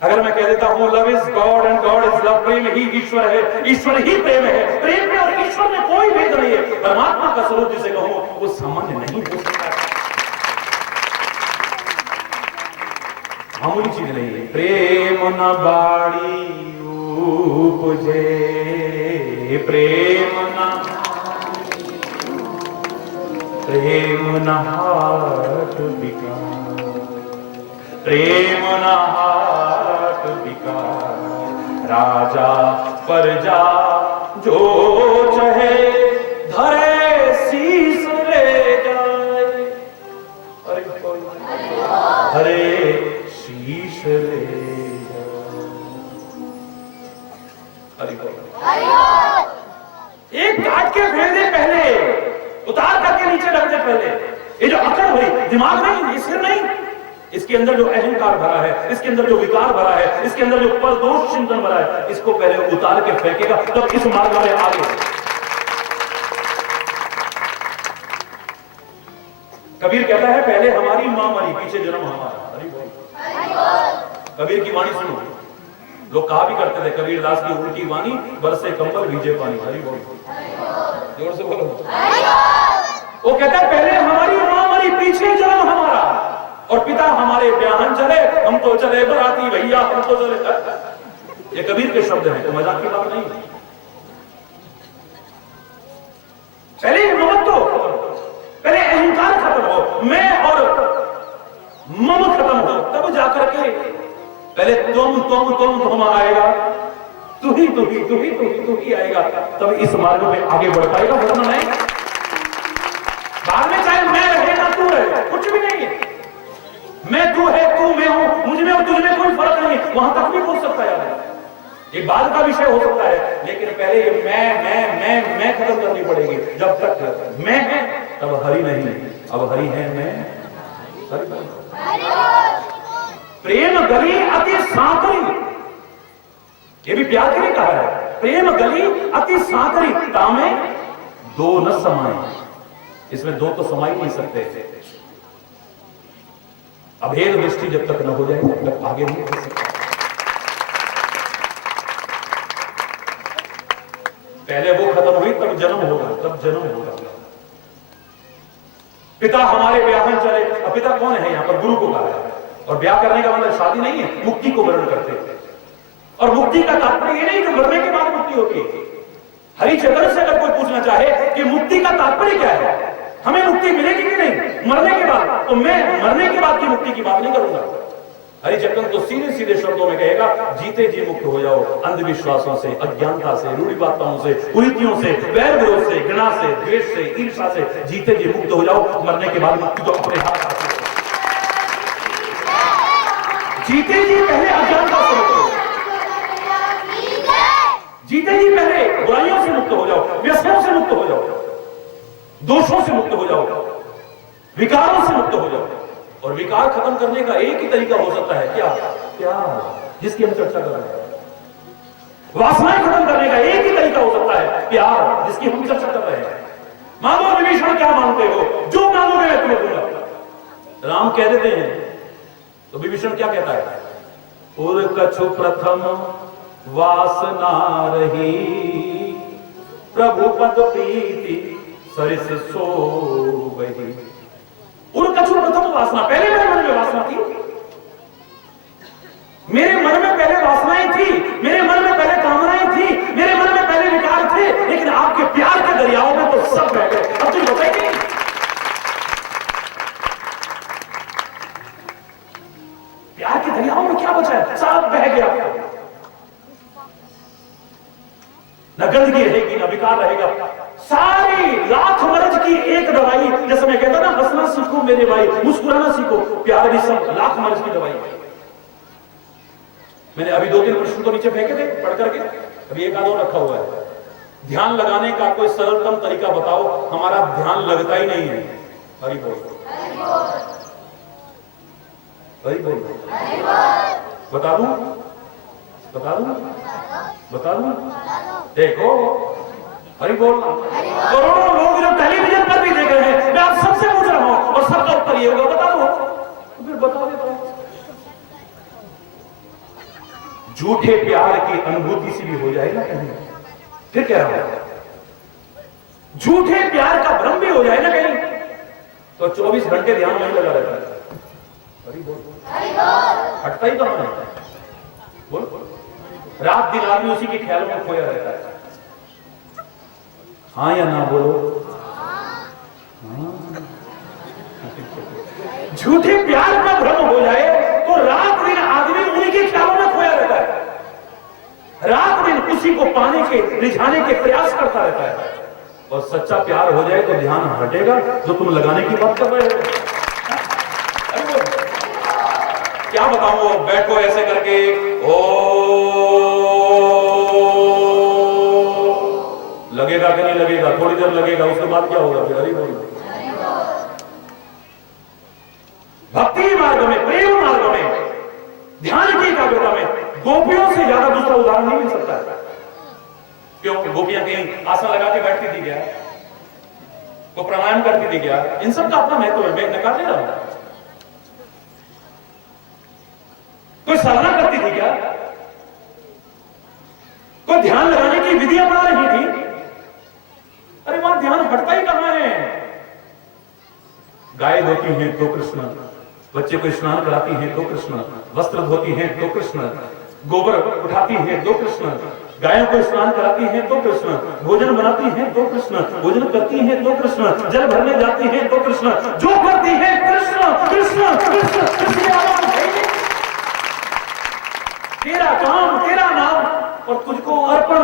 अगर मैं कह देता हूं love is God and God is love, प्रेम ही ईश्वर है, ईश्वर ही प्रेम है, प्रेम में और ईश्वर में कोई भेद नहीं है। परमात्मा का स्वरूप जिसे कहूं वो सामान्य नहीं हो सकता, मामूली चीज नहीं है। प्रेम न बाड़ी उपजे, प्रेम न हाट बिका, प्रेम न हाट बिका, राजा प्रजा जो चाहे धरे शीस ले जाए, धरे शीस ले जाए। एक काट के फेर दे पहले, उतार करके नीचे रख दे पहले। ये जो अकड़ हुई, दिमाग नहीं, सिर नहीं, इसके अंदर जो अहंकार भरा है, इसके अंदर जो विकार भरा है, इसके अंदर जो परदोष चिंतन भरा है, इसको पहले उतार के फेंकेगा तब इस मार्ग में आगे। कबीर कहता है पहले हमारी मां मरी, पीछे जन्म हमारा। हरि बोल। कबीर की वाणी सुनो, लोग कहा भी करते थे कबीर दास की उल्टी वाणी बरसे कंबल भीजे पानी। हरि बोल, जोर से बोलो। वो कहता है पहले हमारी मां मरी, पीछे जन्म हमारा, और पिता हमारे ब्याहन चले, हम तो चले बराती भैया, हम तो चले। ये कबीर के शब्द हैं, तो मजाक की बात नहीं। पहले ममत्व, पहले अहंकार खत्म हो, मैं और मम खत्म हो, तब जाकर के पहले तुम आएगा, तू ही आएगा, तब इस मार्ग में आगे बढ़ पाएगा, वरना नहीं। बाद में चाहे मैं रहे ना तू रहे, कुछ भी नहीं है। मैं तू है, तू मैं हूं, मुझ में और तुझ में कोई फर्क नहीं, वहां तक भी पहुंच सकता है। ये बाद का विषय हो सकता है, लेकिन पहले ये मैं खत्म करनी पड़ेगी। जब तक मैं है तब हरि नहीं, अब हरि है मैं। प्रेम गली अति सांकरी, ये भी प्यार के लिए कहा है। प्रेम गली अति सांकरी, तामे दो न समाये, इसमें दो तो समा ही नहीं सकते। अभेद दृष्टि जब तक न हो जाए तब तक आगे नहीं हो सकता। पहले वो खत्म हुई तब जन्म होगा, तब जन्म होगा। पिता हमारे ब्याहन चले, अब पिता कौन है यहाँ पर? गुरु को कहा है। और ब्याह करने का मतलब शादी नहीं है, मुक्ति को वर्ण करते हैं। और मुक्ति का तात्पर्य ये नहीं जो मरने के बाद मुक्ति होती है। हरिचंद्र से अगर कोई पूछना चाहे कि मुक्ति का तात्पर्य क्या है, हमें मुक्ति मिलेगी कि नहीं मरने के बाद, तो मैं मरने के बाद की मुक्ति की बात नहीं करूंगा। हरिचंदन तो सीधे सीधे शब्दों में कहेगा, जीते जी मुक्त हो जाओ अंधविश्वासों से, अज्ञानता से, रूढ़िवादिताओं से, कुरीतियों से, वैर विरोध से, घृणा से, द्वेष से, ईर्ष्या से जीते जी मुक्त हो जाओ। मरने के बाद मुक्ति तो अपने हाथ आती है। जीते जी पहले अज्ञानता से मुक्त हो, जीते जी पहले बुराइयों से मुक्त हो जाओ, व्यसनों से मुक्त हो जाओ, दोषों से मुक्त हो जाओ, विकारों से मुक्त हो जाओ। और विकार खत्म करने का एक ही तरीका हो सकता है, क्या? प्यार, जिसकी हम चर्चा कर रहे हैं। वासनाएं खत्म करने का एक ही तरीका हो सकता है, प्यार, जिसकी हम चर्चा कर रहे हैं। मांगो विभीषण, क्या मांगते हो? जो मांगोगे मैं तुम्हें दूंगा। राम कह देते हैं तो विभीषण क्या कहता है? उर कछु प्रथम वासना रही, प्रभु पद प्रीति सरिस सोबहि। उर कछु प्रथम वासना, पहले मेरे मन में वासना थी, मेरे मन में पहले वासनाएं थी, मेरे मन में पहले कामनाएं थी, मेरे मन में पहले विकार थे, लेकिन आपके प्यार के दरियाओं में तो सब बह गए। अब तुम बताइए, प्यार के दरियाओं में क्या बचा है? सब बह गया। न गंदगी रहेगी, न विकार रहेगा। सारी लाख मर्ज की एक दवाई, जैसे मैं कहता ना, हंसना सीखो मेरे भाई, मुस्कुराना सीखो, प्यार भी सब लाख मर्ज की दवाई। मैंने अभी 2-3 प्रश्न तो नीचे फेंके थे पढ़ करके, अभी एक आध और रखा हुआ है। ध्यान लगाने का कोई सरलतम तरीका बताओ, हमारा ध्यान लगता ही नहीं है। हरि बोल, हरि बोल, बता दूं, बता दूं, बता दूं? देखो, हरि बोल। करोड़ों लोग जो टेलीविजन पर भी देख रहे हैं, मैं आप सबसे पूछ रहा हूं, और सबका उत्तर ये होगा, बता दो। तो फिर बता देता हूं। झूठे प्यार की अनुभूति से भी हो जाएगा कहीं, फिर क्या रहा? झूठे प्यार का भ्रम भी हो जाए ना कहीं, तो 24 घंटे ध्यान नहीं लगा रहता है। हरि बोल, हटता ही कहां है? बोल, रात दिन आदमी उसी के ख्यालों में खोया रहता है। हाँ या ना बोलो? हाँ। झूठे प्यार का भ्रम हो जाए तो रात दिन आदमी उन्हीं के ख्यालों में खोया रहता है, रात दिन उसी को पाने के, रिझाने के प्रयास करता रहता है। और सच्चा प्यार हो जाए तो ध्यान हटेगा, जो तुम लगाने की बात कर रहे हो। क्या बताऊं, बैठो ऐसे करके, लगेगा कि नहीं लगेगा? थोड़ी देर लगेगा, उसके बाद क्या होगा फिर? हरि बोल। भक्ति मार्ग में, प्रेम मार्ग में, ध्यान की एकाग्रता में गोपियों से ज्यादा दूसरा उदाहरण नहीं मिल सकता है। क्यों? गोपियां कहीं आसन लगा के बैठती थी क्या? वो प्राणायाम करती थी क्या? इन सब का अपना महत्व है, मैं नकार नहीं रहा हूं। कोई साधना करती थी क्या? कोई ध्यान लगाने की विधि अपना रही थी? अरे वहां ध्यान हटता ही कहां है? गाय धोती हैं तो कृष्ण, बच्चे को स्नान कराती हैं तो कृष्ण, वस्त्र धोती हैं तो कृष्ण, गोबर उठाती हैं तो कृष्ण, गायों को स्नान कराती हैं तो कृष्ण, भोजन बनाती हैं तो कृष्ण, भोजन करती हैं तो कृष्ण, जल भरने जाती हैं तो कृष्ण, जो करती है कृष्ण कृष्ण कृष्ण कृष्ण। तेरा काम, तेरा नाम और तुझको अर्पण।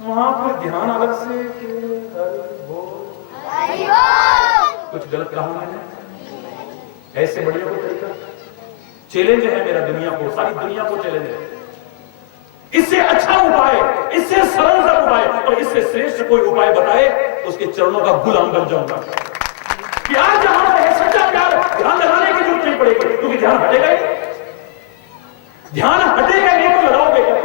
वहां पर ध्यान अलग से। कुछ गलत कहा मैंने? ऐसे बढ़िया कोई तरीका? चैलेंज है मेरा दुनिया को, सारी दुनिया को चैलेंज है। इससे अच्छा उपाय, इससे सरल सा उपाय और इससे श्रेष्ठ कोई उपाय बताए, उसके चरणों का गुलाम बन जाऊंगा। प्यार जहां पर है, सच्चा प्यार, ध्यान लगाने की जरूरत नहीं पड़ेगी, क्योंकि ध्यान हटेगा ही। ध्यान हटेगा नहीं तो लगाओगे क्या?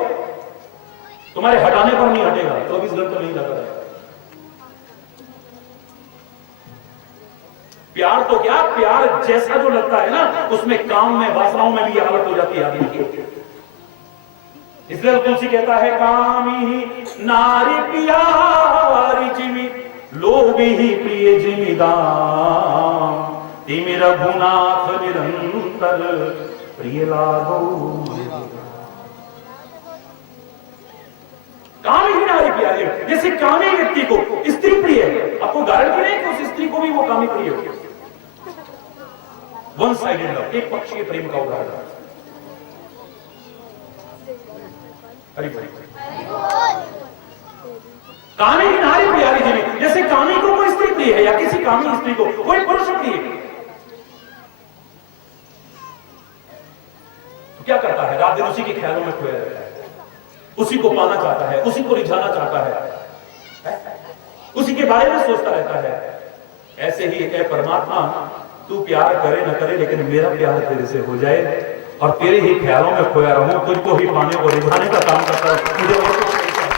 तुम्हारे हटाने पर नहीं हटेगा, 24 घंटे नहीं लगा रहेगा। प्यार तो क्या, प्यार जैसा जो लगता है ना, उसमें काम में, वासनाओं में भी ये हालत हो जाती है आदमी की। इसलिए तुलसी कहता है, कामी ही नारी प्यारी जिमी, लोभी ही प्रिय जिमीदान, तिमि रघुनाथ निरंतर प्रिय लागो। कामी ही नारी प्यारी, जैसे कामी व्यक्ति को स्त्री प्रिय है, आपको गारंटी नहीं कि उस स्त्री को भी वो कामी प्रिय हो। वन साइडेड लव, एक पक्षीय प्रेम का उदाहरण। हरि बोल। कामी की नारी प्यारी जी ने, जैसे कामी को कोई स्त्री प्रिय है या किसी कामी स्त्री को कोई पुरुष प्रिय है, तो क्या करता है? रात दिन उसी के ख्यालों में खोया रहता है, उसी को पाना चाहता है, उसी को रिझाना चाहता है, उसी के बारे में सोचता रहता है। ऐसे ही है परमात्मा, तू प्यार करे न करे लेकिन मेरा प्यार तेरे से हो जाए और तेरे ही ख्यालों में खोया रहूं, तुझको ही पाने और रिझाने का काम करता है। मुझे और कुछ नहीं चाहिए।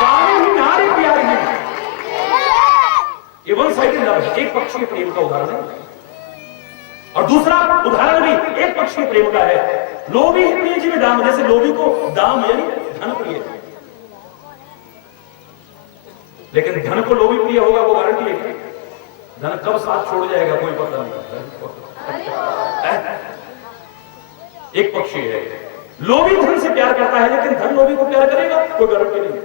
कामी ही नारी प्यारी है, ये वन साइडेड लव है, एक पक्षीय प्रेम का उदाहरण है। और दूसरा उदाहरण भी एक पक्षीय प्रेम का है। लोभी ही प्रिय जी में दाम, जैसे लोभी को दाम यानी धन प्रिय है, लेकिन धन को लोभी प्रिय होगा वो गारंटी है। धन कब साथ छोड़ जाएगा कोई पता नहीं। एक पक्षी है, लोभी धन से प्यार करता है लेकिन धन लोभी को प्यार करेगा कोई गारंटी नहीं,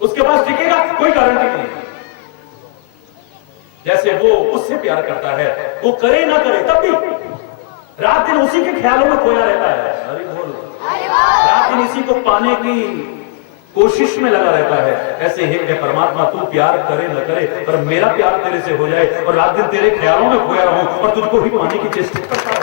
उसके पास टिकेगा कोई गारंटी नहीं। जैसे वो उससे प्यार करता है, वो करे ना करे तब भी रात दिन उसी के ख्यालों में खोया रहता है। अरे बोल, रात दिन इसी को पाने की कोशिश में लगा रहता है। ऐसे ही है परमात्मा, तू प्यार करे न करे पर मेरा प्यार तेरे से हो जाए और रात दिन तेरे ख्यालों में खोया रहूं और तुझको ही पाने की चेष्टा करता है।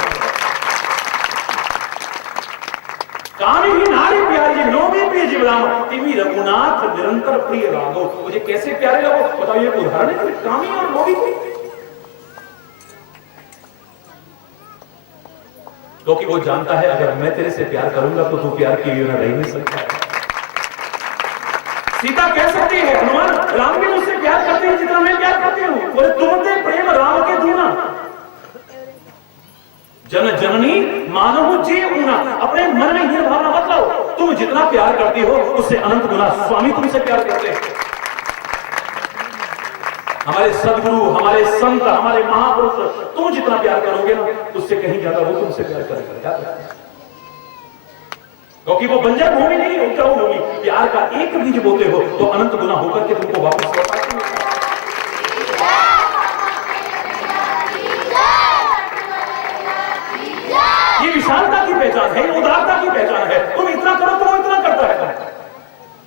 कामी ही नारी प्यारी लोभी प्रिय जीवराम, तिमी रघुनाथ निरंतर प्रिय रागो। मुझे कैसे प्यारे लगो बताओ, ये उदाहरण है कामी और लोभी की। क्योंकि वो जानता है अगर मैं तेरे से प्यार करूंगा तो तू प्यार के बिना रह नहीं सकता। सीता कह सकती है हनुमान राम भी मुझसे प्यार करते हैं जितना मैं प्यार करती हूं। बोले तुमते प्रेम राम के दूना, जन जननी मानव जे ऊना। अपने मन में यह भावना मत लाओ, तुम जितना प्यार करती हो उससे अनंत गुना स्वामी तुमसे प्यार करते हैं। हमारे सदगुरु, हमारे संत, हमारे महापुरुष, तुम जितना प्यार करोगे ना उससे कहीं ज्यादा वो तुमसे प्यार करेगा। क्योंकि वो बंजर भूमि नहीं, उपजाऊ भूमि। प्यार का एक बीज बोते हो तो अनंत गुना होकर के तुमको वापस लौटाते हैं। ये विशालता की पहचान है, उदारता की पहचान है। तुम इतना करो तो वो इतना करता है।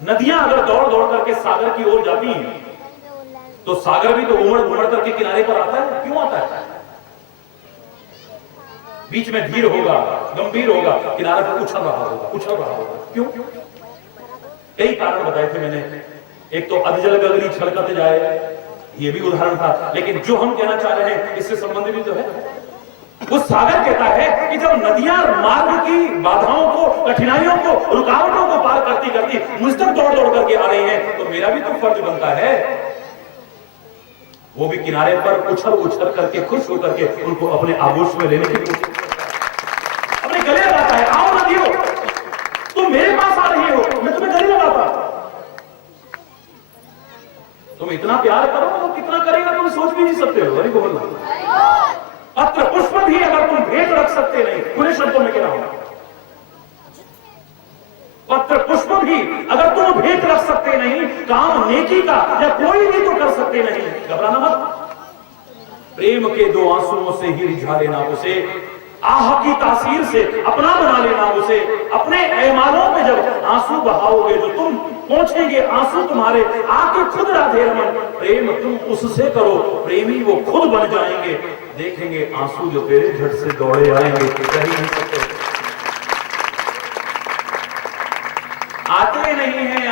नदियां अगर दौड़ दौड़ करके सागर की ओर जाती हैं तो सागर भी तो उमड़ उमड़ करके किनारे पर आता है। क्यों आता है? बीच में धीर होगा, गंभीर होगा, किनारे पर उछल रहा होगा। क्यों? कई कारण बताए थे मैंने। एक तो अधजल गगरी छलकत जाए, ये भी उदाहरण था। लेकिन जो हम कहना चाह रहे हैं इससे संबंधित भी तो है। वो सागर कहता है कि जब नदियां मार्ग की बाधाओं को, कठिनाइयों को, रुकावटों को पार करती करती मुझ तक दौड़ दौड़ करके आ रही हैं, तो मेरा भी तो फर्ज बनता है वो भी किनारे पर उछल उछल करके खुश होकर के उनको अपने आगोश में लेने की कोशिश, अपने गले लगाता है। आओ नदियों, तुम मेरे पास आ रही हो, मैं तुम्हें गले लगाता। तुम इतना प्यार करो तो कितना करेगा तुम सोच भी नहीं सकते हो। अरे बोलना, पत्र पुष्प भी अगर तुम भेंट रख सकते नहीं, खुले शब्दों में कह रहा हूं, पत्र पुष्प भी अगर तुम भेंट रख सकते नहीं, काम नेकी का या कोई भी तो कर सकते नहीं, घबराना मत। प्रेम के दो आंसुओं से ही रिझा लेना उसे, आह की तासीर से अपना बना लेना उसे। अपने ऐमालों पे जब आंसू बहाओगे जो तुम पहुंचेंगे आंसू तुम्हारे आके खुद राधे रमन। प्रेम तुम उससे करो, प्रेमी वो खुद बन जाएंगे। देखेंगे आंसू जो तेरे झट से दौड़े आएंगे, कह ही नहीं सकते।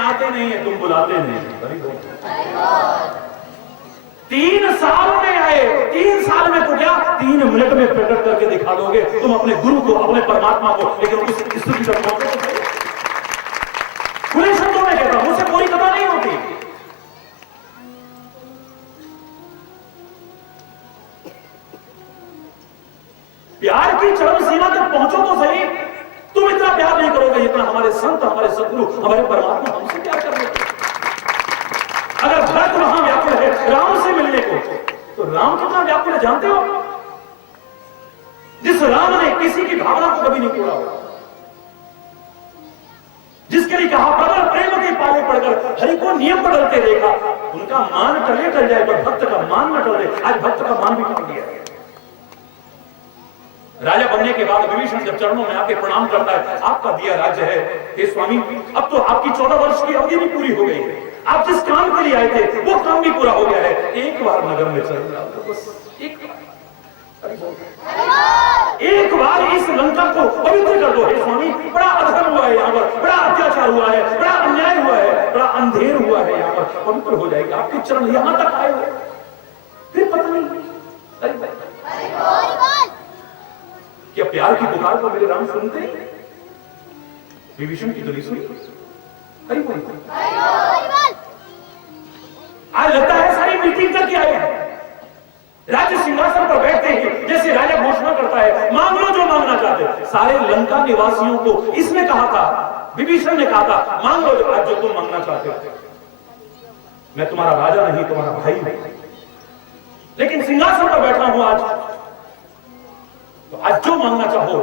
आते नहीं है, तुम बुलाते नहीं। 3 साल में आए, 3 साल में तो क्या 3 मिनट में प्रकट करके दिखा दोगे तुम अपने गुरु को, अपने परमात्मा को। लेकिन उस स्थिति तक पहुंचे खुले शब्दों में कहता, मुझसे कोई कथा नहीं होती। प्यार की चरम सीमा तक पहुंचो तो सही। तुम इतना प्यार नहीं करोगे जितना हमारे संत, हमारे सदगुरु, हमारे परमात्मा हमसे प्यार कर रहे हैं। अगर भक्त वहां व्याकुल है राम से मिलने को, तो राम कितना व्याकुल है जानते हो? जिस राम ने किसी की भावना को कभी नहीं तोड़ा, जिसके लिए कहा प्रबल प्रेम के पाले पड़कर हरि को नियम बदलते देखा, उनका मान टले टल जाए पर भक्त का मान न टले। आज भक्त का मान भी टल गया। राजा बनने के बाद विभीषण जब चरणों में आके प्रणाम करता है, आपका दिया राज्य है हे स्वामी, अब तो आपकी 14 वर्ष की अवधि भी पूरी हो गई है, आप जिस काम के लिए आए थे वो काम भी पूरा हो गया है, एक बार नगर में चल जाओ तो बस एक बार इस लंका को पवित्र कर दो हे स्वामी। बड़ा अधर्म हुआ है यहाँ पर, बड़ा अत्याचार हुआ है, बड़ा अन्याय हुआ है, बड़ा अंधेर हुआ है यहाँ पर, पवित्र हो जाएगी। आपके चरण यहाँ तक आए हो, फिर पता नहीं क्या प्यार की पुकार को मेरे राम सुनते? विभीषण की तो नहीं सुनी। हरि बोल। आज लगता है सारी मीटिंग करके आए हैं, राज्य सिंहासन पर बैठते हैं जैसे राजा घोषणा करता है, मांग लो जो मांगना चाहते। सारे लंका निवासियों को इसने कहा था, विभीषण ने कहा था, मांग लो आज जो तुम मांगना चाहते हो, मैं तुम्हारा राजा नहीं तुम्हारा भाई हूं, लेकिन सिंहासन पर बैठा हूं आज, तो आज जो मांगना चाहो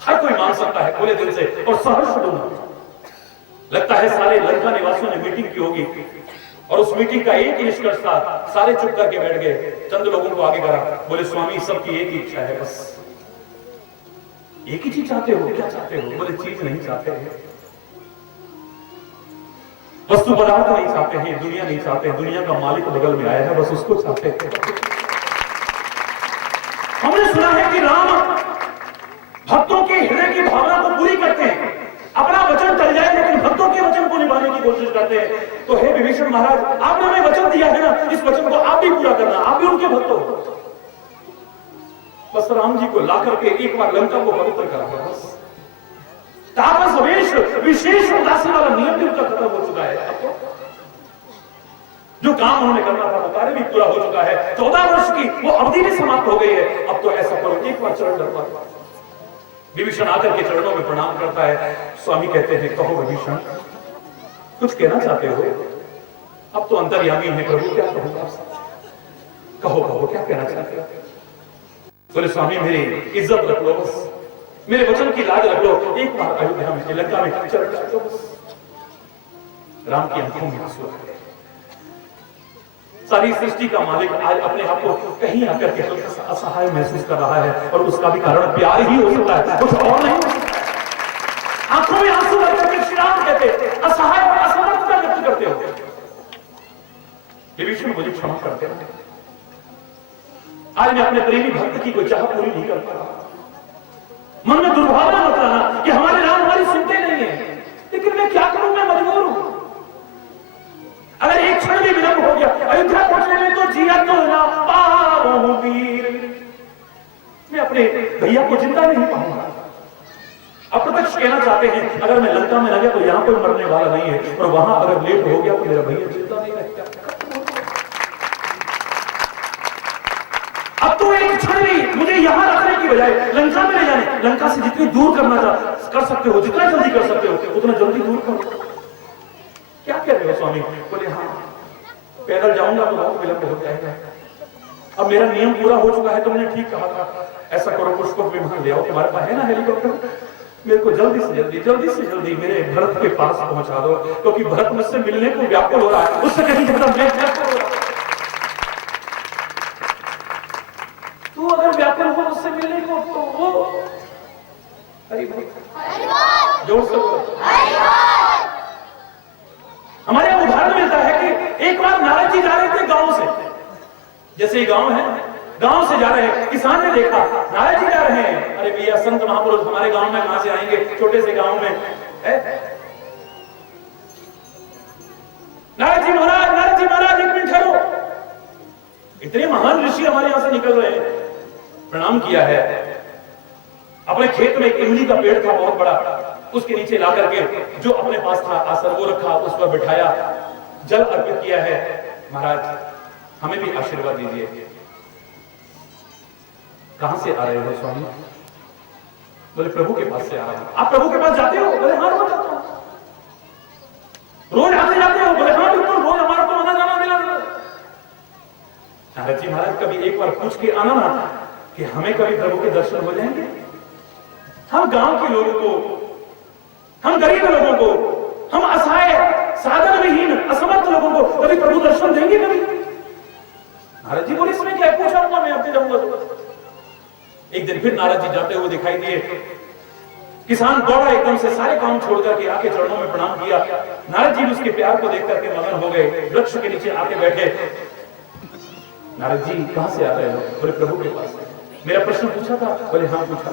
हर कोई मांग सकता है खुले दिल से और सहर्ष दूंगा। लगता है सारे लंका निवासियों ने मीटिंग की होगी और उस मीटिंग का एक ही निष्कर्ष था, सारे चुप करके बैठ गए, चंद लोगों को आगे करा, बोले स्वामी सबकी एक ही इच्छा है, बस एक ही चीज चाहते हो, क्या चाहते हो? बोले चीज नहीं चाहते हैं, वस्तु पदार्थ नहीं चाहते हैं, दुनिया नहीं चाहते, दुनिया का मालिक बगल में आया है, बस उसको चाहते हैं। हमने सुना है कि राम भक्तों के हृदय की भावना को पूरी करते हैं, अपना वचन टल जाए लेकिन भक्तों के वचन को निभाने की कोशिश करते हैं। तो हे विभीषण महाराज, आपने हमें वचन दिया है ना, इस वचन को आप भी पूरा करना, आप भी उनके भक्त हो। बस राम जी को ला करके एक बार लंका को पवित्र करा, बस तापस विशेष उदासी वाला नियम भी उनका खत्म हो चुका है। अब तो जो काम उन्होंने करना था वो कार्य भी पूरा हो चुका है, 14 वर्ष की वो अवधि भी समाप्त हो गई है। अब तो ऐसा करो, एक बार चरण डरवा। विभीषण आकर के चरणों में प्रणाम करता है। स्वामी कहते हैं, कहो विभीषण कुछ कहना चाहते हो? अब तो अंतर्यामी है प्रभु, क्या कहूं आपसे? कहो कहो क्या कहना चाहते हो? बोले स्वामी मेरी इज्जत रख लो, बस मेरे वचन की लाज रख लो, एक बार अयोध्या में लंका में चरण डाल दो बस। राम की आंखों में आंसू आ गए। सारी सृष्टि का मालिक आज अपने आप को कहीं आकर के हल्का सा असहाय महसूस कर रहा है, और उसका भी कारण प्यार ही हो सकता है, कुछ और नहीं हो सकता। आंखों में आंसू भर के श्री राम कहते, असहाय और असमर्थता व्यक्त करते हो। विभीषण मुझे क्षमा करते हैं, आज मैं अपने प्रेमी भक्त की कोई चाह पूरी नहीं कर पा रहा। मन में दुर्भावना मत लाना कि हमारे राम हमारी सुनते नहीं है, लेकिन मैं क्या करूं, मैं मजबूर हूं। अगर एक क्षण भी विलंब हो गया अयोध्या पहुंचने में तो जिया तो ना पाऊं वीर, मैं अपने भैया को जिंदा नहीं पाऊंगा। अप्रत्यक्ष कहना चाहते हैं, अगर मैं लंका में आ गया तो यहां कोई मरने वाला नहीं है, और वहां अगर लेट हो गया तो मेरा भैया जिंदा नहीं रहता। अब तो एक क्षण भी मुझे यहां रखने की बजाय लंका में ले जाने, लंका से जितनी दूर करना कर सकते हो, जितना जल्दी कर सकते हो उतना जल्दी दूर करो। क्या कह रहे हो स्वामी? बोले हाँ, पैदल जाऊंगा तो बहुत विलंब हो जाएगा। अब मेरा नियम पूरा हो चुका है, तुमने ठीक कहा था। ऐसा करो, पुष्पक विमान ले आओ, तुम्हारे पास है ना हेलीकॉप्टर, मेरे को जल्दी से जल्दी मेरे भरत के पास पहुंचा दो, क्योंकि भरत मुझसे मिलने को व्याकुल हो रहा है, उससे कहीं ज्यादा मैं व्याकुल हो रहा हूं। तू अगर व्याकुल हो उससे मिलने को तो वो हरि बोल, जोर से बोलो। हमारे यहां उदाहरण मिलता है कि एक बार नारद जी जा रहे थे गांव से, जैसे ये गांव है, गांव से जा रहे हैं, किसान ने देखा नारद जी जा रहे हैं, अरे भैया संत महापुरुष हमारे गांव में कहां से आएंगे, छोटे से गांव में है? नारद जी महाराज एक मिनट ठहरो, इतने महान ऋषि हमारे यहां से निकल रहे हैं। प्रणाम किया है, अपने खेत में एक इमली का पेड़ था बहुत बड़ा, उसके नीचे ला करके जो अपने पास था आसन वो रखा, उस पर बिठाया, जल अर्पित किया है। महाराज हमें भी आशीर्वाद दीजिए। कहां से आ रहे हो स्वामी? बोले प्रभु के पास से आ रहा हूं। आप प्रभु के पास जाते हो? बोले हाँ रोज जाता हूं। रोज आते जाते हो? बोले हाँ बिल्कुल, रोज हमारा तो आना जाना मिला। नारद जी महाराज कभी एक बार पूछ के आना ना कि हमें कभी प्रभु के दर्शन हो जाएंगे। हम गांव के लोगों को, हम गरीब लोगों को, हम असहाय साधन विहीन असमर्थ लोगों को कभी प्रभु दर्शन देंगे कभी? नारद जी बोले इसमें क्या पूछा, मैं अपने जाऊंगा। एक दिन फिर नारद जी जाते हुए दिखाई दिए। किसान दौड़ा एकदम से, सारे काम छोड़ करके आके चरणों में प्रणाम किया। नारद जी भी उसके प्यार को देख करके मगन हो गए, वृक्ष के नीचे आके बैठे। नारद जी कहां से आ रहे हो? बोले प्रभु के पास। मेरा प्रश्न पूछा था? बोले हाँ पूछा।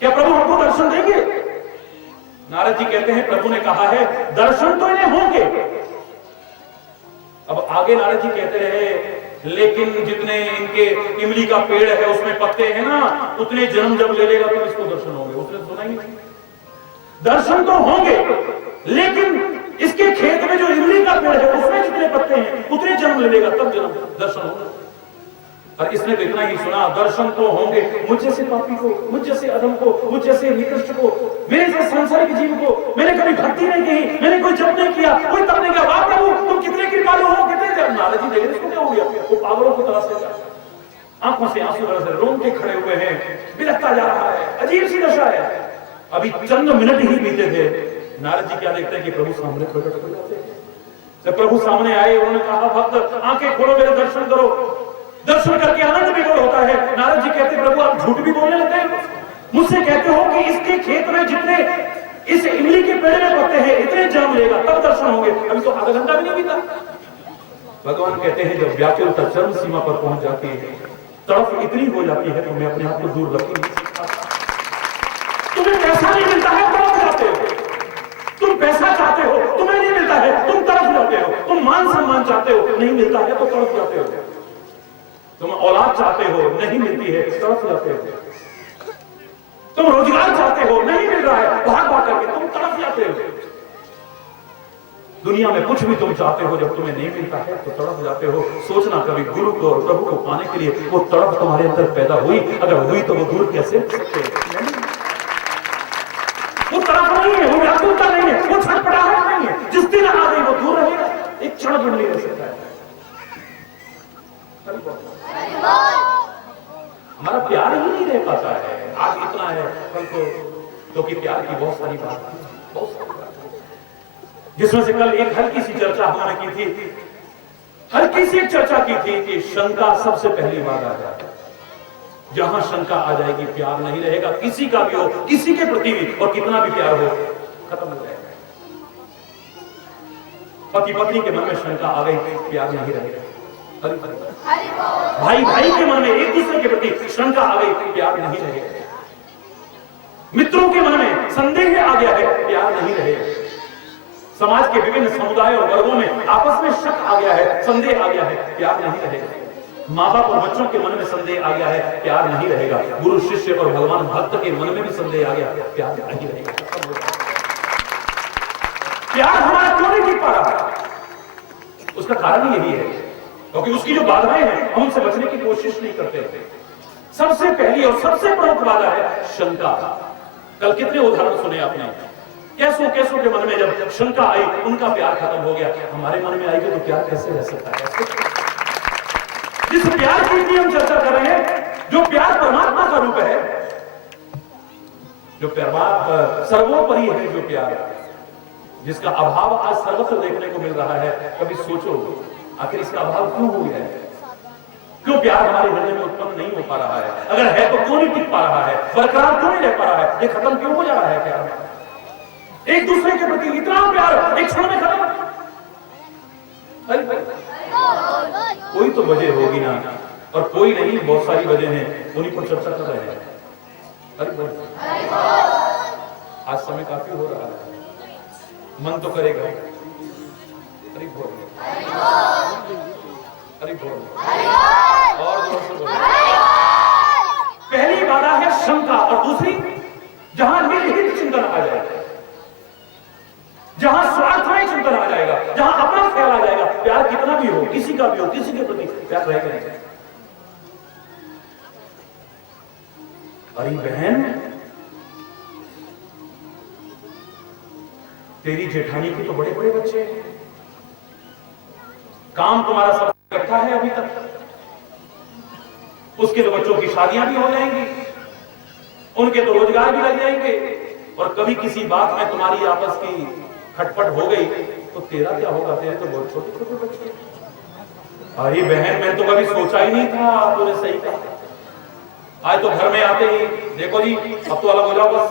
क्या प्रभु हमको दर्शन देंगे? नारद जी कहते हैं प्रभु ने कहा है दर्शन तो इन्हें होंगे। अब आगे नारद जी कहते रहे लेकिन जितने इनके इमली का पेड़ है उसमें पत्ते हैं ना, उतने जन्म जब ले लेगा तो इसको दर्शन होंगे। उसने सुना ही नहीं। दर्शन तो होंगे लेकिन इसके खेत में जो इमली का पेड़ है उसमें जितने पत्ते हैं उतने जन्म ले लेगा तब जन्म दर्शन होगा। और इसने तो इतना ही सुना, दर्शन तो होंगे मुझ जैसे पापी को, मुझ जैसे अधम को, मुझ जैसे निकृष्ट को, मेरे जैसे सांसारिक जीव को। मैंने कभी भक्ति नहीं की, मैंने कोई जप नहीं किया, कोई तप नहीं किया। वाह प्रभु तुम कितने कृपालु हो, कितने। नारद जी देख रहे इसको क्या हो गया? वो पागलों की तरह से आंखों से आंसू बरस रहे, रोंगटे खड़े हुए हैं, बिलखता जा रहा है, अजीब सी दशा है। अभी चंद मिनट ही बीते थे, नारद जी क्या देखते हैं कि प्रभु सामने प्रकट हो जाते हैं। जब प्रभु सामने आए उन्होंने कहा भक्त आंखें खोलो, मेरे दर्शन करो। दर्शन करके आनंद विभोर होता है। नारद जी कहते प्रभु आप झूठ भी बोलने लगते हैं, मुझसे कहते हो कि इसके खेत में जितने इस इमली के पेड़ में पत्ते हैं इतने जन्म लेगा तब दर्शन होंगे। अभी तो आधा घंटा भी नहीं बीता। भगवान कहते हैं जब व्याकुलता चरम सीमा पर पहुंच जाती है, तड़प इतनी हो जाती है तो मैं अपने आप को दूर रख नहीं सकता। तुम्हें पैसा नहीं मिलता है तड़प जाते हो, तुम पैसा चाहते हो तुम्हें नहीं मिलता है तुम तड़प जाते हो, तुम मान सम्मान चाहते हो नहीं मिलता है तो तड़प जाते हो, तुम औलाद चाहते हो नहीं मिलती है तड़प जाते हो, तुम रोजगार चाहते हो नहीं मिल रहा है भाग भाग करके तुम तड़प जाते हो। दुनिया में कुछ भी तुम चाहते हो जब तुम्हें नहीं मिलता है तो तड़प जाते हो। सोचना कभी गुरु को और प्रभु को पाने के लिए वो तड़प तुम्हारे अंदर पैदा हुई, अगर हुई तो वो दूर कैसे सकते? वो तड़प नहीं है, वो व्याकुलता नहीं है, वो छटपटाहट नहीं है। जिस दिन आ गई वो दूर रहेगा, एक क्षण भी नहीं रह सकता है। हमारा प्यार ही नहीं रह पाता है। आज इतना है कल को, क्योंकि प्यार की बहुत सारी बात है, बहुत सारी बात है, जिसमें से कल एक हल्की सी चर्चा हमने की थी। हल्की सी एक चर्चा की थी कि शंका सबसे पहली बात आ जाए। जहां शंका आ जाएगी प्यार नहीं रहेगा, किसी का भी हो, किसी के प्रति भी, और कितना भी प्यार हो खत्म हो जाएगा। पति पत्नी के मन में शंका आ गई, प्यार नहीं रहेगा। भाई भाई के मन में एक दूसरे के प्रति शंका आ गई, प्यार नहीं रहेगा। मित्रों के मन में संदेह आ गया है, प्यार नहीं रहेगा। समाज के विभिन्न समुदाय और वर्गों में आपस में शक आ गया है, संदेह आ गया है, प्यार नहीं रहेगा। माँ बाप और बच्चों के मन में संदेह आ गया है, प्यार नहीं रहेगा। गुरु शिष्य और भगवान भक्त के मन में भी संदेह आ गया, प्यार नहीं रहेगा। प्यार हमारा क्यों नहीं टिक पा रहा है? उसका कारण यही है क्योंकि उसकी जो बाधाएं हैं हम उनसे बचने की कोशिश नहीं करते। सबसे पहली और सबसे प्रमुख बाधा है शंका। कल कितने उदाहरण सुने आपने? कैसों के मन में जब शंका आई उनका प्यार खत्म हो गया। हमारे मन में आएगी तो प्यार कैसे रह सकता है? जिस प्यार की हम चर्चा कर रहे हैं, जो प्यार परमात्मा का रूप है, जो प्यार सर्वोपरि है, जो प्यार जिसका अभाव आज सर्वत्र देखने को मिल रहा है, कभी सोचो आखिर इसका अभाव क्यों हो गया है? क्यों प्यार हमारे हृदय में उत्पन्न नहीं हो पा रहा है? अगर है तो क्यों नहीं टिक पा रहा है? बरकरार क्यों नहीं रह पा रहा है? ये खत्म क्यों हो जा रहा है प्यार? एक दूसरे के प्रति इतना प्यार एक क्षण में खत्म। कोई तो वजह होगी ना, और कोई नहीं, बहुत सारी वजह हैं, उन्हीं पर चर्चा कर रहे हैं। आज समय काफी हो रहा है, मन तो करेगा अरे बोल, अरे बोल, और जोर से बोल। पहली बाधा है शंका, और दूसरी जहां निर्हित चिंतन आ जाएगा, जहां स्वार्थ में चिंतन आ जाएगा, जहां अपना ख्याल आ जाएगा, प्यार कितना भी हो, किसी का भी हो, किसी के प्रति प्यार रहेगा नहीं। अरे बहन, तेरी जेठानी की तो बड़े बड़े बच्चे हैं, काम तुम्हारा सब इकट्ठा है अभी तक, उसके तो बच्चों की शादियां भी हो जाएंगी, उनके तो रोजगार भी लग जाएंगे, और कभी किसी बात में तुम्हारी आपस की खटपट हो गई तो तेरा क्या होगा? तेरे तो बहुत छोटे छोटे बच्चे। अरे बहन, मैं तो कभी सोचा ही नहीं था, तूने सही कहा। आज तो घर में आते ही देखो जी अब तो अलग हो जाओ बस।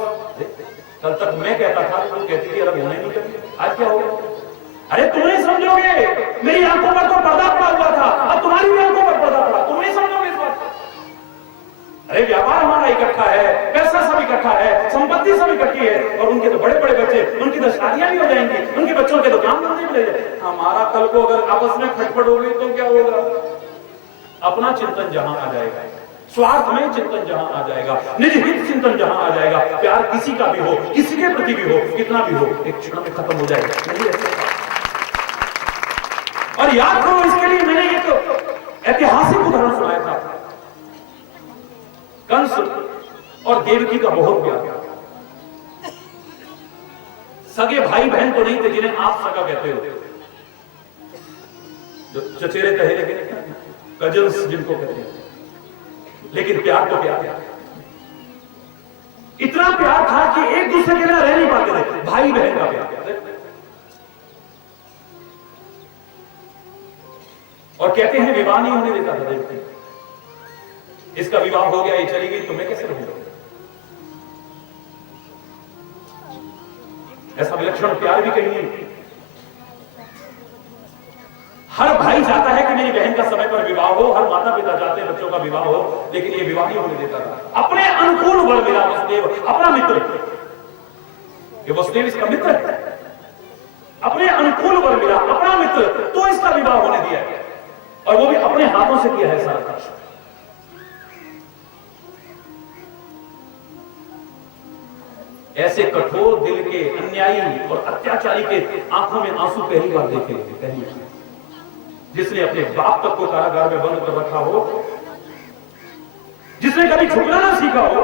कल तक मैं कहता था तो कहती थी अलग होने नहीं करती, आज क्या होगा? अरे तुम नहीं समझोगे, मेरी आंखों पर तो पर्दा पड़ा हुआ था, अब तुम्हारी भी आंखों पर पर्दा पड़ा, तुम नहीं समझोगे इस बात को। अरे व्यापार हमारा इकट्ठा है, पैसा सब इकट्ठा है, संपत्ति सब इकट्ठी है, और उनके तो बड़े बड़े बच्चे, उनकी तो शादियां भी हो जाएंगी, उनके बच्चों के तो काम धंधे भी ले जाए। हमारा कल को अगर आपस में खटपट हो गई तो क्या होगा? अपना चिंतन जहां आ जाएगा, स्वार्थ में चिंतन जहां आ जाएगा, निज हित चिंतन जहां आ जाएगा, प्यार किसी का भी हो, किसी के प्रति भी हो, कितना भी हो, एक क्षण में खत्म हो जाएगा। नहीं ऐसा। और याद करो, इसके लिए मैंने एक ऐतिहासिक उदाहरण सुनाया था। कंस और देवकी का बहुत प्यार। सगे भाई बहन तो नहीं थे जिन्हें आप सगा कहते हो, जो चचेरे तहेरे कजन्स जिनको कहते हैं, लेकिन प्यार तो प्यार है। इतना प्यार था कि एक दूसरे के बिना रह नहीं पाते थे, भाई बहन का प्यार। और कहते हैं विवाह नहीं होने देता था देवकी। इसका विवाह हो गया, ये चली गई, तो मैं कैसे रहूंगा? ऐसा विलक्षण प्यार भी कहीं नहीं। हर भाई चाहता है कि मेरी बहन का समय पर विवाह हो, हर माता पिता चाहते हैं बच्चों का विवाह हो, लेकिन ये विवाह नहीं होने देता था। अपने अनुकूल वर मिला वसुदेव, अपना मित्र, ये वसुदेव इसका मित्र है, अपने अनुकूल वर मिला, अपना मित्र, तो इसका विवाह होने दिया गया, और वो भी अपने हाथों से किया है सारा कार्य। ऐसे कठोर दिल के अन्यायी और अत्याचारी के आंखों में आंसू पहली बार देखे, पहली बार। जिसने अपने बाप तक को कारागार में बंद कर रखा हो, जिसने कभी झुकना ना सीखा हो,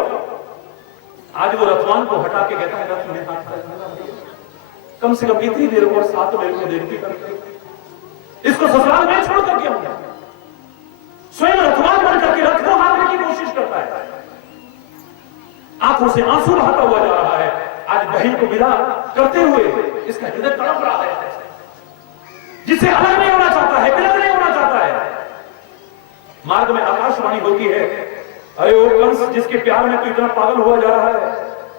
आज वो रथवान को हटा के कहता है रथ में हाथ कम से कम इतनी देर और सात मेरे को देखती करते, इसको ससुराल में छोड़ करके आऊंगा। स्वयं रथवान बन करके रथ को हारने की कोशिश करता है, आंखों से आंसू बहाता हुआ जा रहा है। आज बहन को विदा करते हुए इसका हृदय तड़प रहा है, जिसे अलग नहीं होना चाहता है, विलग नहीं होना चाहता है। मार्ग में आकाशवाणी होती है, अरे वो कंस जिसके प्यार में तो इतना पागल हुआ जा रहा है,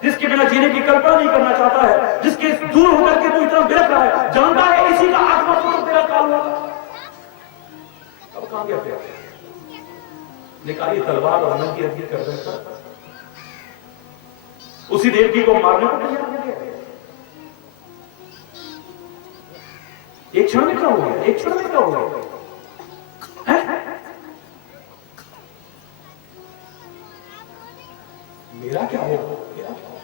जिसके बिना जीने की कल्पना नहीं करना चाहता है, जिसके दूर होकर के तू इतना बिलख रहा है, जानता है इसी का आत्मा तो तेरा काल होगा। अब कहां गया प्यार? निकाली तलवार और मन की हड्डी कर देता, उसी देवकी को मारने को तैयार हो गया। एक क्षण में क्या हो गया? एक क्षण में क्या हो गया? मेरा क्या हो? मेरा क्या हो?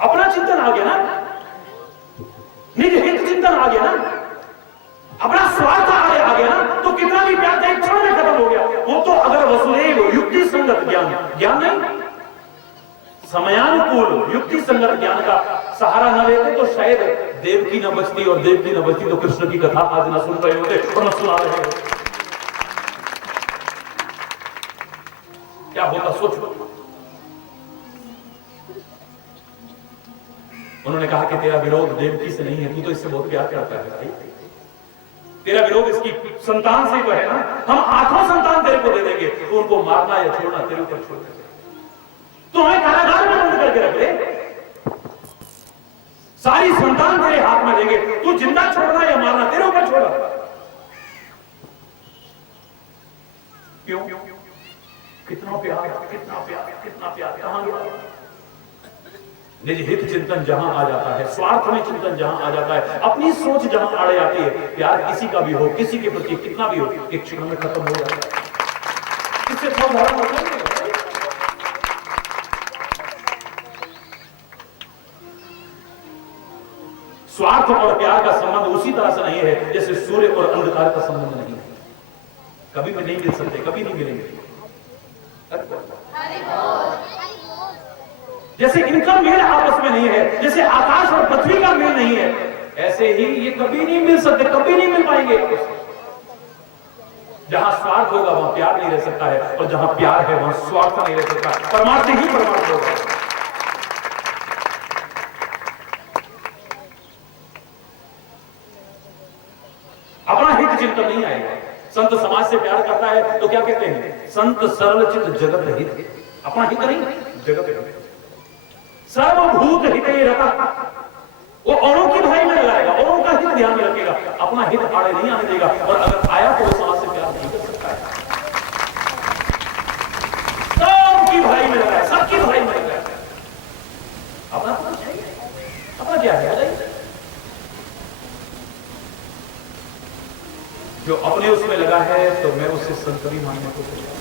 अपना चिंतन आ गया ना, निज हित चिंतन आ गया ना, अपना स्वार्थ आ गया ना, तो कितना भी प्यार एक क्षण में खत्म हो गया। वो तो अगर वसुदेव युक्ति संगत ज्ञान, ज्ञान नहीं, समयानुकूल युक्ति संगत ज्ञान का सहारा न लेते तो शायद देवकी न बचती, और देवकी न बचती तो कृष्ण की कथा आज न सुन रहे होते और न सुना रहे होते। क्या होता सोचो। उन्होंने कहा कि तेरा विरोध देवकी से नहीं है, तू तो इससे बहुत प्यार करता है भाई, तेरा विरोध इसकी संतान से तो है ना, हम आठों संतान तेरे को दे देंगे, तो उनको मारना या छोड़ना तेरे ऊपर छोड़ देंगे, तो हमें कारागार में बंद करके रख दे, सारी संतान तेरे हाथ में देंगे, तू जिंदा छोड़ना या मारना तेरे ऊपर छोड़ा। क्यों? कितना प्यार, कितना प्यार, कितना प्यार, कहां गया? निज हित चिंतन जहां आ जाता है, स्वार्थ में चिंतन जहां आ जाता है, अपनी सोच जहां आड़े आती है, प्यार किसी का भी हो, किसी के प्रति कितना भी हो, एक क्षण में खत्म हो जाता है। इससे सावधान हो जाइए। स्वार्थ और प्यार का संबंध उसी तरह से नहीं है जैसे सूर्य और अंधकार का संबंध नहीं है। कभी भी नहीं मिल सकते, कभी नहीं मिलेंगे। जैसे इनका मेल आपस में नहीं है, जैसे आकाश और पृथ्वी का मेल नहीं है, ऐसे ही ये कभी नहीं मिल सकते, कभी नहीं मिल पाएंगे। जहां स्वार्थ होगा वहां प्यार नहीं रह सकता है, और जहां प्यार है वहां स्वार्थ नहीं रह सकता। परमार्थ ही परमार्थ होगा। अपना हित चिंतन नहीं आएगा, संत समाज से प्यार करता है तो क्या कहते हैं? संत सरल चित जगत हित, अपना हित नहीं जगत हित, सर्वभूत हित रता, वो औरों की भलाई में लगाएगा, औरों का हित ध्यान में रखेगा, अपना हित आड़े नहीं आने देगा। और अगर आया तो वो समाज से प्यार नहीं कर सकता है। सबकी भलाई में लगाए, सबकी भलाई में लगाए, अपना तो चाहिए, अपना क्या है? जो अपने उसमें लगा है तो मैं उसे संत भी मानने को तैयार,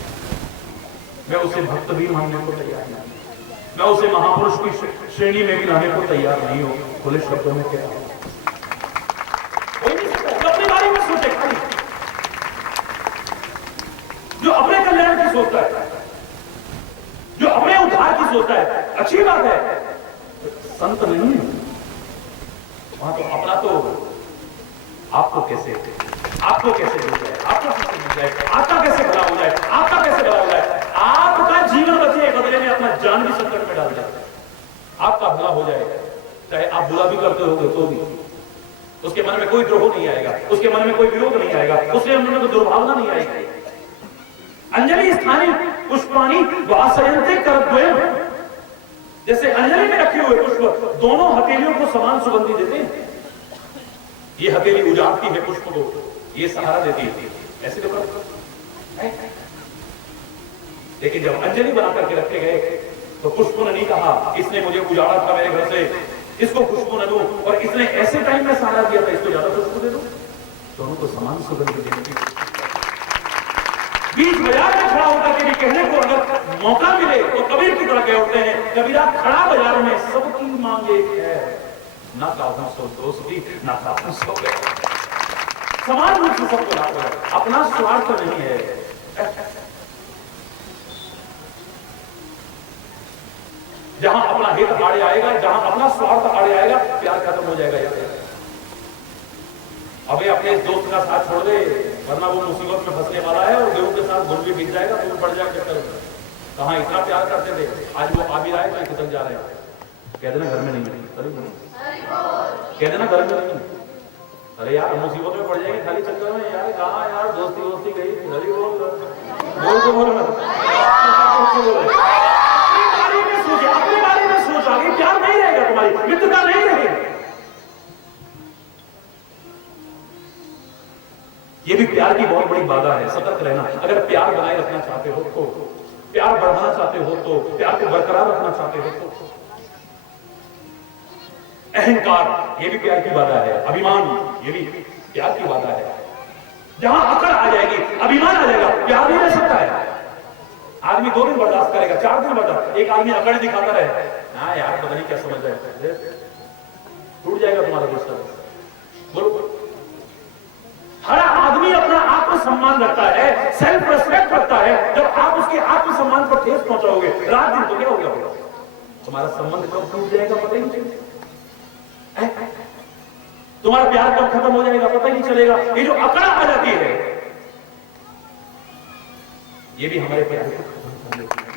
मैं उसे भक्त भी मानने को तैयार नहीं, मैं उसे महापुरुष की श्रेणी में भी लाने को तैयार नहीं हूं। खुले शब्दों में कहता हूं, कोई नहीं सकता जो अपने बारे में सोचे, जो अपने कल्याण की सोचता है, जो अपने उद्धार की सोचता है, अच्छी बात है, संत नहीं है वहां तो अपना तो आपको कैसे मिल जाए, आपको कैसे मिल जाए, आपका कैसे भला हो जाए, आपका कैसे भला हो जाए, आपका जीवन बचे, बदले में अपना जान भी संकट में डाल जाए, आपका भला हो जाए, चाहे आप बुरा भी करते होगे तो भी उसके मन में कोई द्रोह नहीं आएगा, उसके मन में कोई विरोध नहीं आएगा, उसके मन में कोई दुर्भावना नहीं आएगी। अंजलि स्थानी पुष्पानी वासयन्ते करद्वयम्, जैसे अंजलि में रखे हुए पुष्प दोनों हथेलियों को समान सुगंधि देते हैं। ये हथेली उजाड़ती है पुष्प को, ये सहारा देती है, ऐसे तो है। लेकिन जब अंजलि बना करके रखे गए तो पुष्प ने नहीं कहा इसने मुझे उजाड़ा था मेरे घर से, इसको खुशबू न दूं, और इसने ऐसे टाइम में सहारा दिया था, इसको ज्यादा खुशबू दे दूं। दोनों को समान सुगंध देने की, बीच बाजार में खड़ा होकर के भी कहने को अगर मौका मिले तो कबीर की तरह कह उठते हैं, कबीरा खड़ा बाजार में सबकी मांगे है, ना काफी सो दोस्ती ना काफी सो गए, समान रूप से सबको लाभ है, अपना स्वार्थ नहीं है। जहां अपना हित आड़े आएगा, जहां अपना स्वार्थ आड़े आएगा, प्यार खत्म हो जाएगा। अबे अपने दोस्त का साथ छोड़ दे, वरना वो मुसीबत में फंसने वाला है और गेहूं के साथ गुड़ भी बिक जाएगा, तो पड़ जाएगा चक्कर। कहां इतना प्यार करते थे, आज वो आ भी रहा है तो खिसक जा रहे हैं। कह देना घर में नहीं, कह देना घर में नहीं। अरे यार मुसीबत में पड़ जाएगी खाली चक्कर में, यार कहाँ यार दोस्ती गई, अपने बारे में सोच, आगे प्यार नहीं रहेगा, तुम्हारी मित्रता नहीं रहेगी। ये भी प्यार की बहुत बड़ी बाधा है, सतर्क रहना। अगर प्यार बनाए रखना चाहते हो तो, प्यार बढ़ाना चाहते हो तो, प्यार को बरकरार रखना चाहते हो तो, अहंकार ये भी प्यार की बाधा है, अभिमान ये भी प्यार की बाधा है। जहां अकड़ आ जाएगी, अभिमान आ जाएगा, प्यार नहीं रह सकता है। आदमी 2 दिन बर्दाश्त करेगा, 4 दिन बर्दाश्त, एक आदमी अकड़ दिखाता रहे, हाँ यार पता नहीं क्या समझ रहे, टूट जाएगा तुम्हारा रिश्ता। बोलो, हर आदमी अपना आत्मसम्मान रखता है, सेल्फ रेस्पेक्ट रखता है। जब आप उसके आत्मसम्मान पर ठेस पहुंचाओगे, रात दिन तो क्या हो गया, तुम्हारा संबंध कब टूट जाएगा पता ही नहीं चलेगा, तुम्हारा प्यार कब खत्म हो जाएगा पता ही नहीं चलेगा। ये जो अकड़ आ जाती है, ये भी हमारे प्यार को खत्म कर देती है।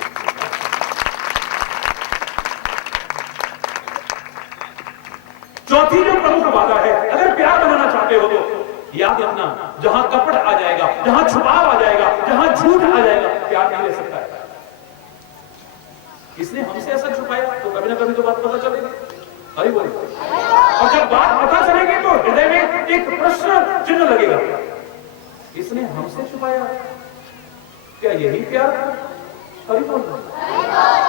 चौथी जो प्रमुख बाधा है, अगर प्यार बनाना चाहते हो तो याद रखना, जहां कपट आ जाएगा, जहां छुपाव आ जाएगा, जहां झूठ आ जाएगा, प्यार नहीं रह सकता है। इसने हमसे ऐसा छुपाया तो कभी ना कभी तो बात पता चलेगी। अरे बोल, और जब बात पता चलेगी तो हृदय में एक प्रश्न चिन्ह लगेगा, इसने हमसे छुपाया, क्या यही प्यार था? अरे बोल,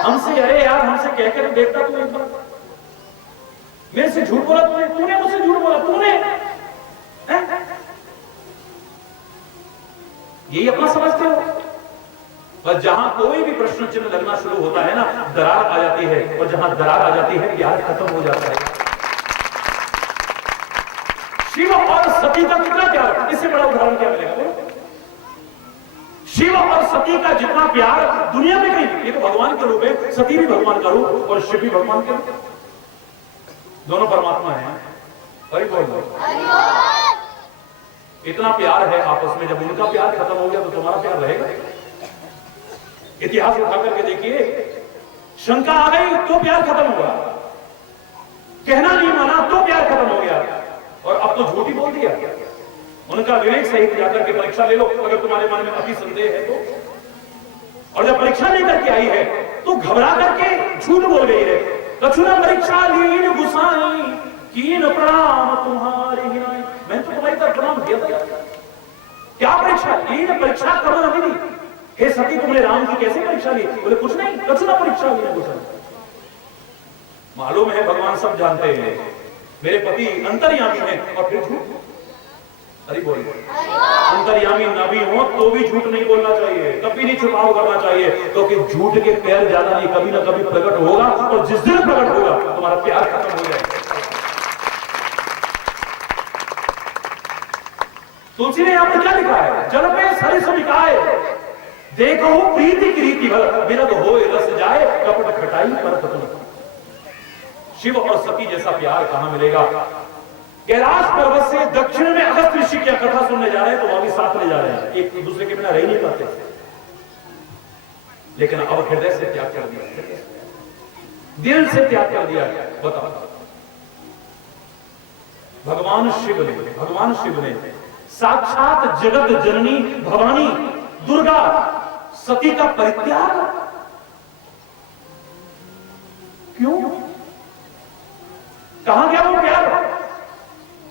हमसे, अरे यार हमसे कहकर देखता तू एक बार, मेरे से झूठ बोला तूने मुझसे झूठ बोला तूने, यही अपना समझते हो। पर जहां कोई भी प्रश्न चिन्ह लगना शुरू होता है ना, दरार आ जाती है, और जहां दरार आ जाती है प्यार खत्म हो जाता है। शिव और सती का कितना प्यार, इससे बड़ा उदाहरण क्या मिलेगा? शिव और सती का जितना प्यार दुनिया में कहीं, ये तो भगवान के रूप है, सती भी भगवान का रूप और शिव भी भगवान के रूप, दोनों परमात्मा है। अरे बोल, इतना प्यार है आपस में, जब उनका प्यार खत्म हो गया तो तुम्हारा प्यार रहेगा? इतिहास उठा करके देखिए, शंका आ गई तो प्यार खत्म हुआ, कहना नहीं माना तो प्यार खत्म हो गया, और अब तो झूठ ही बोल दिया। उनका विवेक सहित जाकर के परीक्षा ले लो अगर तुम्हारे मन में अति संदेह है तो। और जब परीक्षा लेकर के आई है तो घबरा करके झूठ बोल गई है। कछुना परीक्षा लीन गुसाई कीन प्रणाम तुम्हारे हिनाई। मैंने तो तुम्हारी तरफ प्रणाम किया था। क्या परीक्षा लीन? परीक्षा करना नहीं। हे सती तुमने राम की कैसे परीक्षा ली? बोले कुछ नहीं, कछुना परीक्षा लीन गुसाई। मालूम है भगवान सब जानते हैं, मेरे पति अंतर्यामी हैं और फिर झूठ। अरे बोलिए, अंतर्यामी ना भी हो तो भी झूठ नहीं बोलना चाहिए, कभी नहीं छुपाव करना चाहिए, क्योंकि झूठ के पैर ज्यादा नहीं, कभी ना कभी प्रकट होगा और जिस दिन प्रकट होगा तुम्हारा प्यार खत्म हो जाएगा। तुलसी ने यहां पर क्या लिखा है? जल पे सरिस बिकाए देखो प्रीति की रीति भर बिरद होए रस जाए कपट खटाई पर तुम। शिव और सती जैसा प्यार कहां मिलेगा? कैलाश पर्वत से दक्षिण में अगस्त्य ऋषि की कथा सुनने जा रहे हैं तो वहां भी साथ ले जा रहे हैं, एक दूसरे के बिना रह नहीं पाते, लेकिन अब हृदय से त्याग कर दिया, दिल से त्याग कर दिया। बताओ, भगवान शिव ने साक्षात जगत जननी भवानी दुर्गा सती का परित्याग क्यों? कहां गया वो प्यार?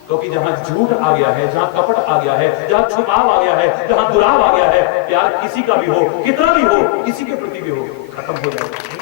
क्योंकि जहां झूठ आ गया है, जहां कपट आ गया है, जहां छुपाव आ गया है, जहां दुराव आ गया है, प्यार किसी का भी हो, कितना भी हो, किसी के प्रति भी हो, खत्म हो जाएगा।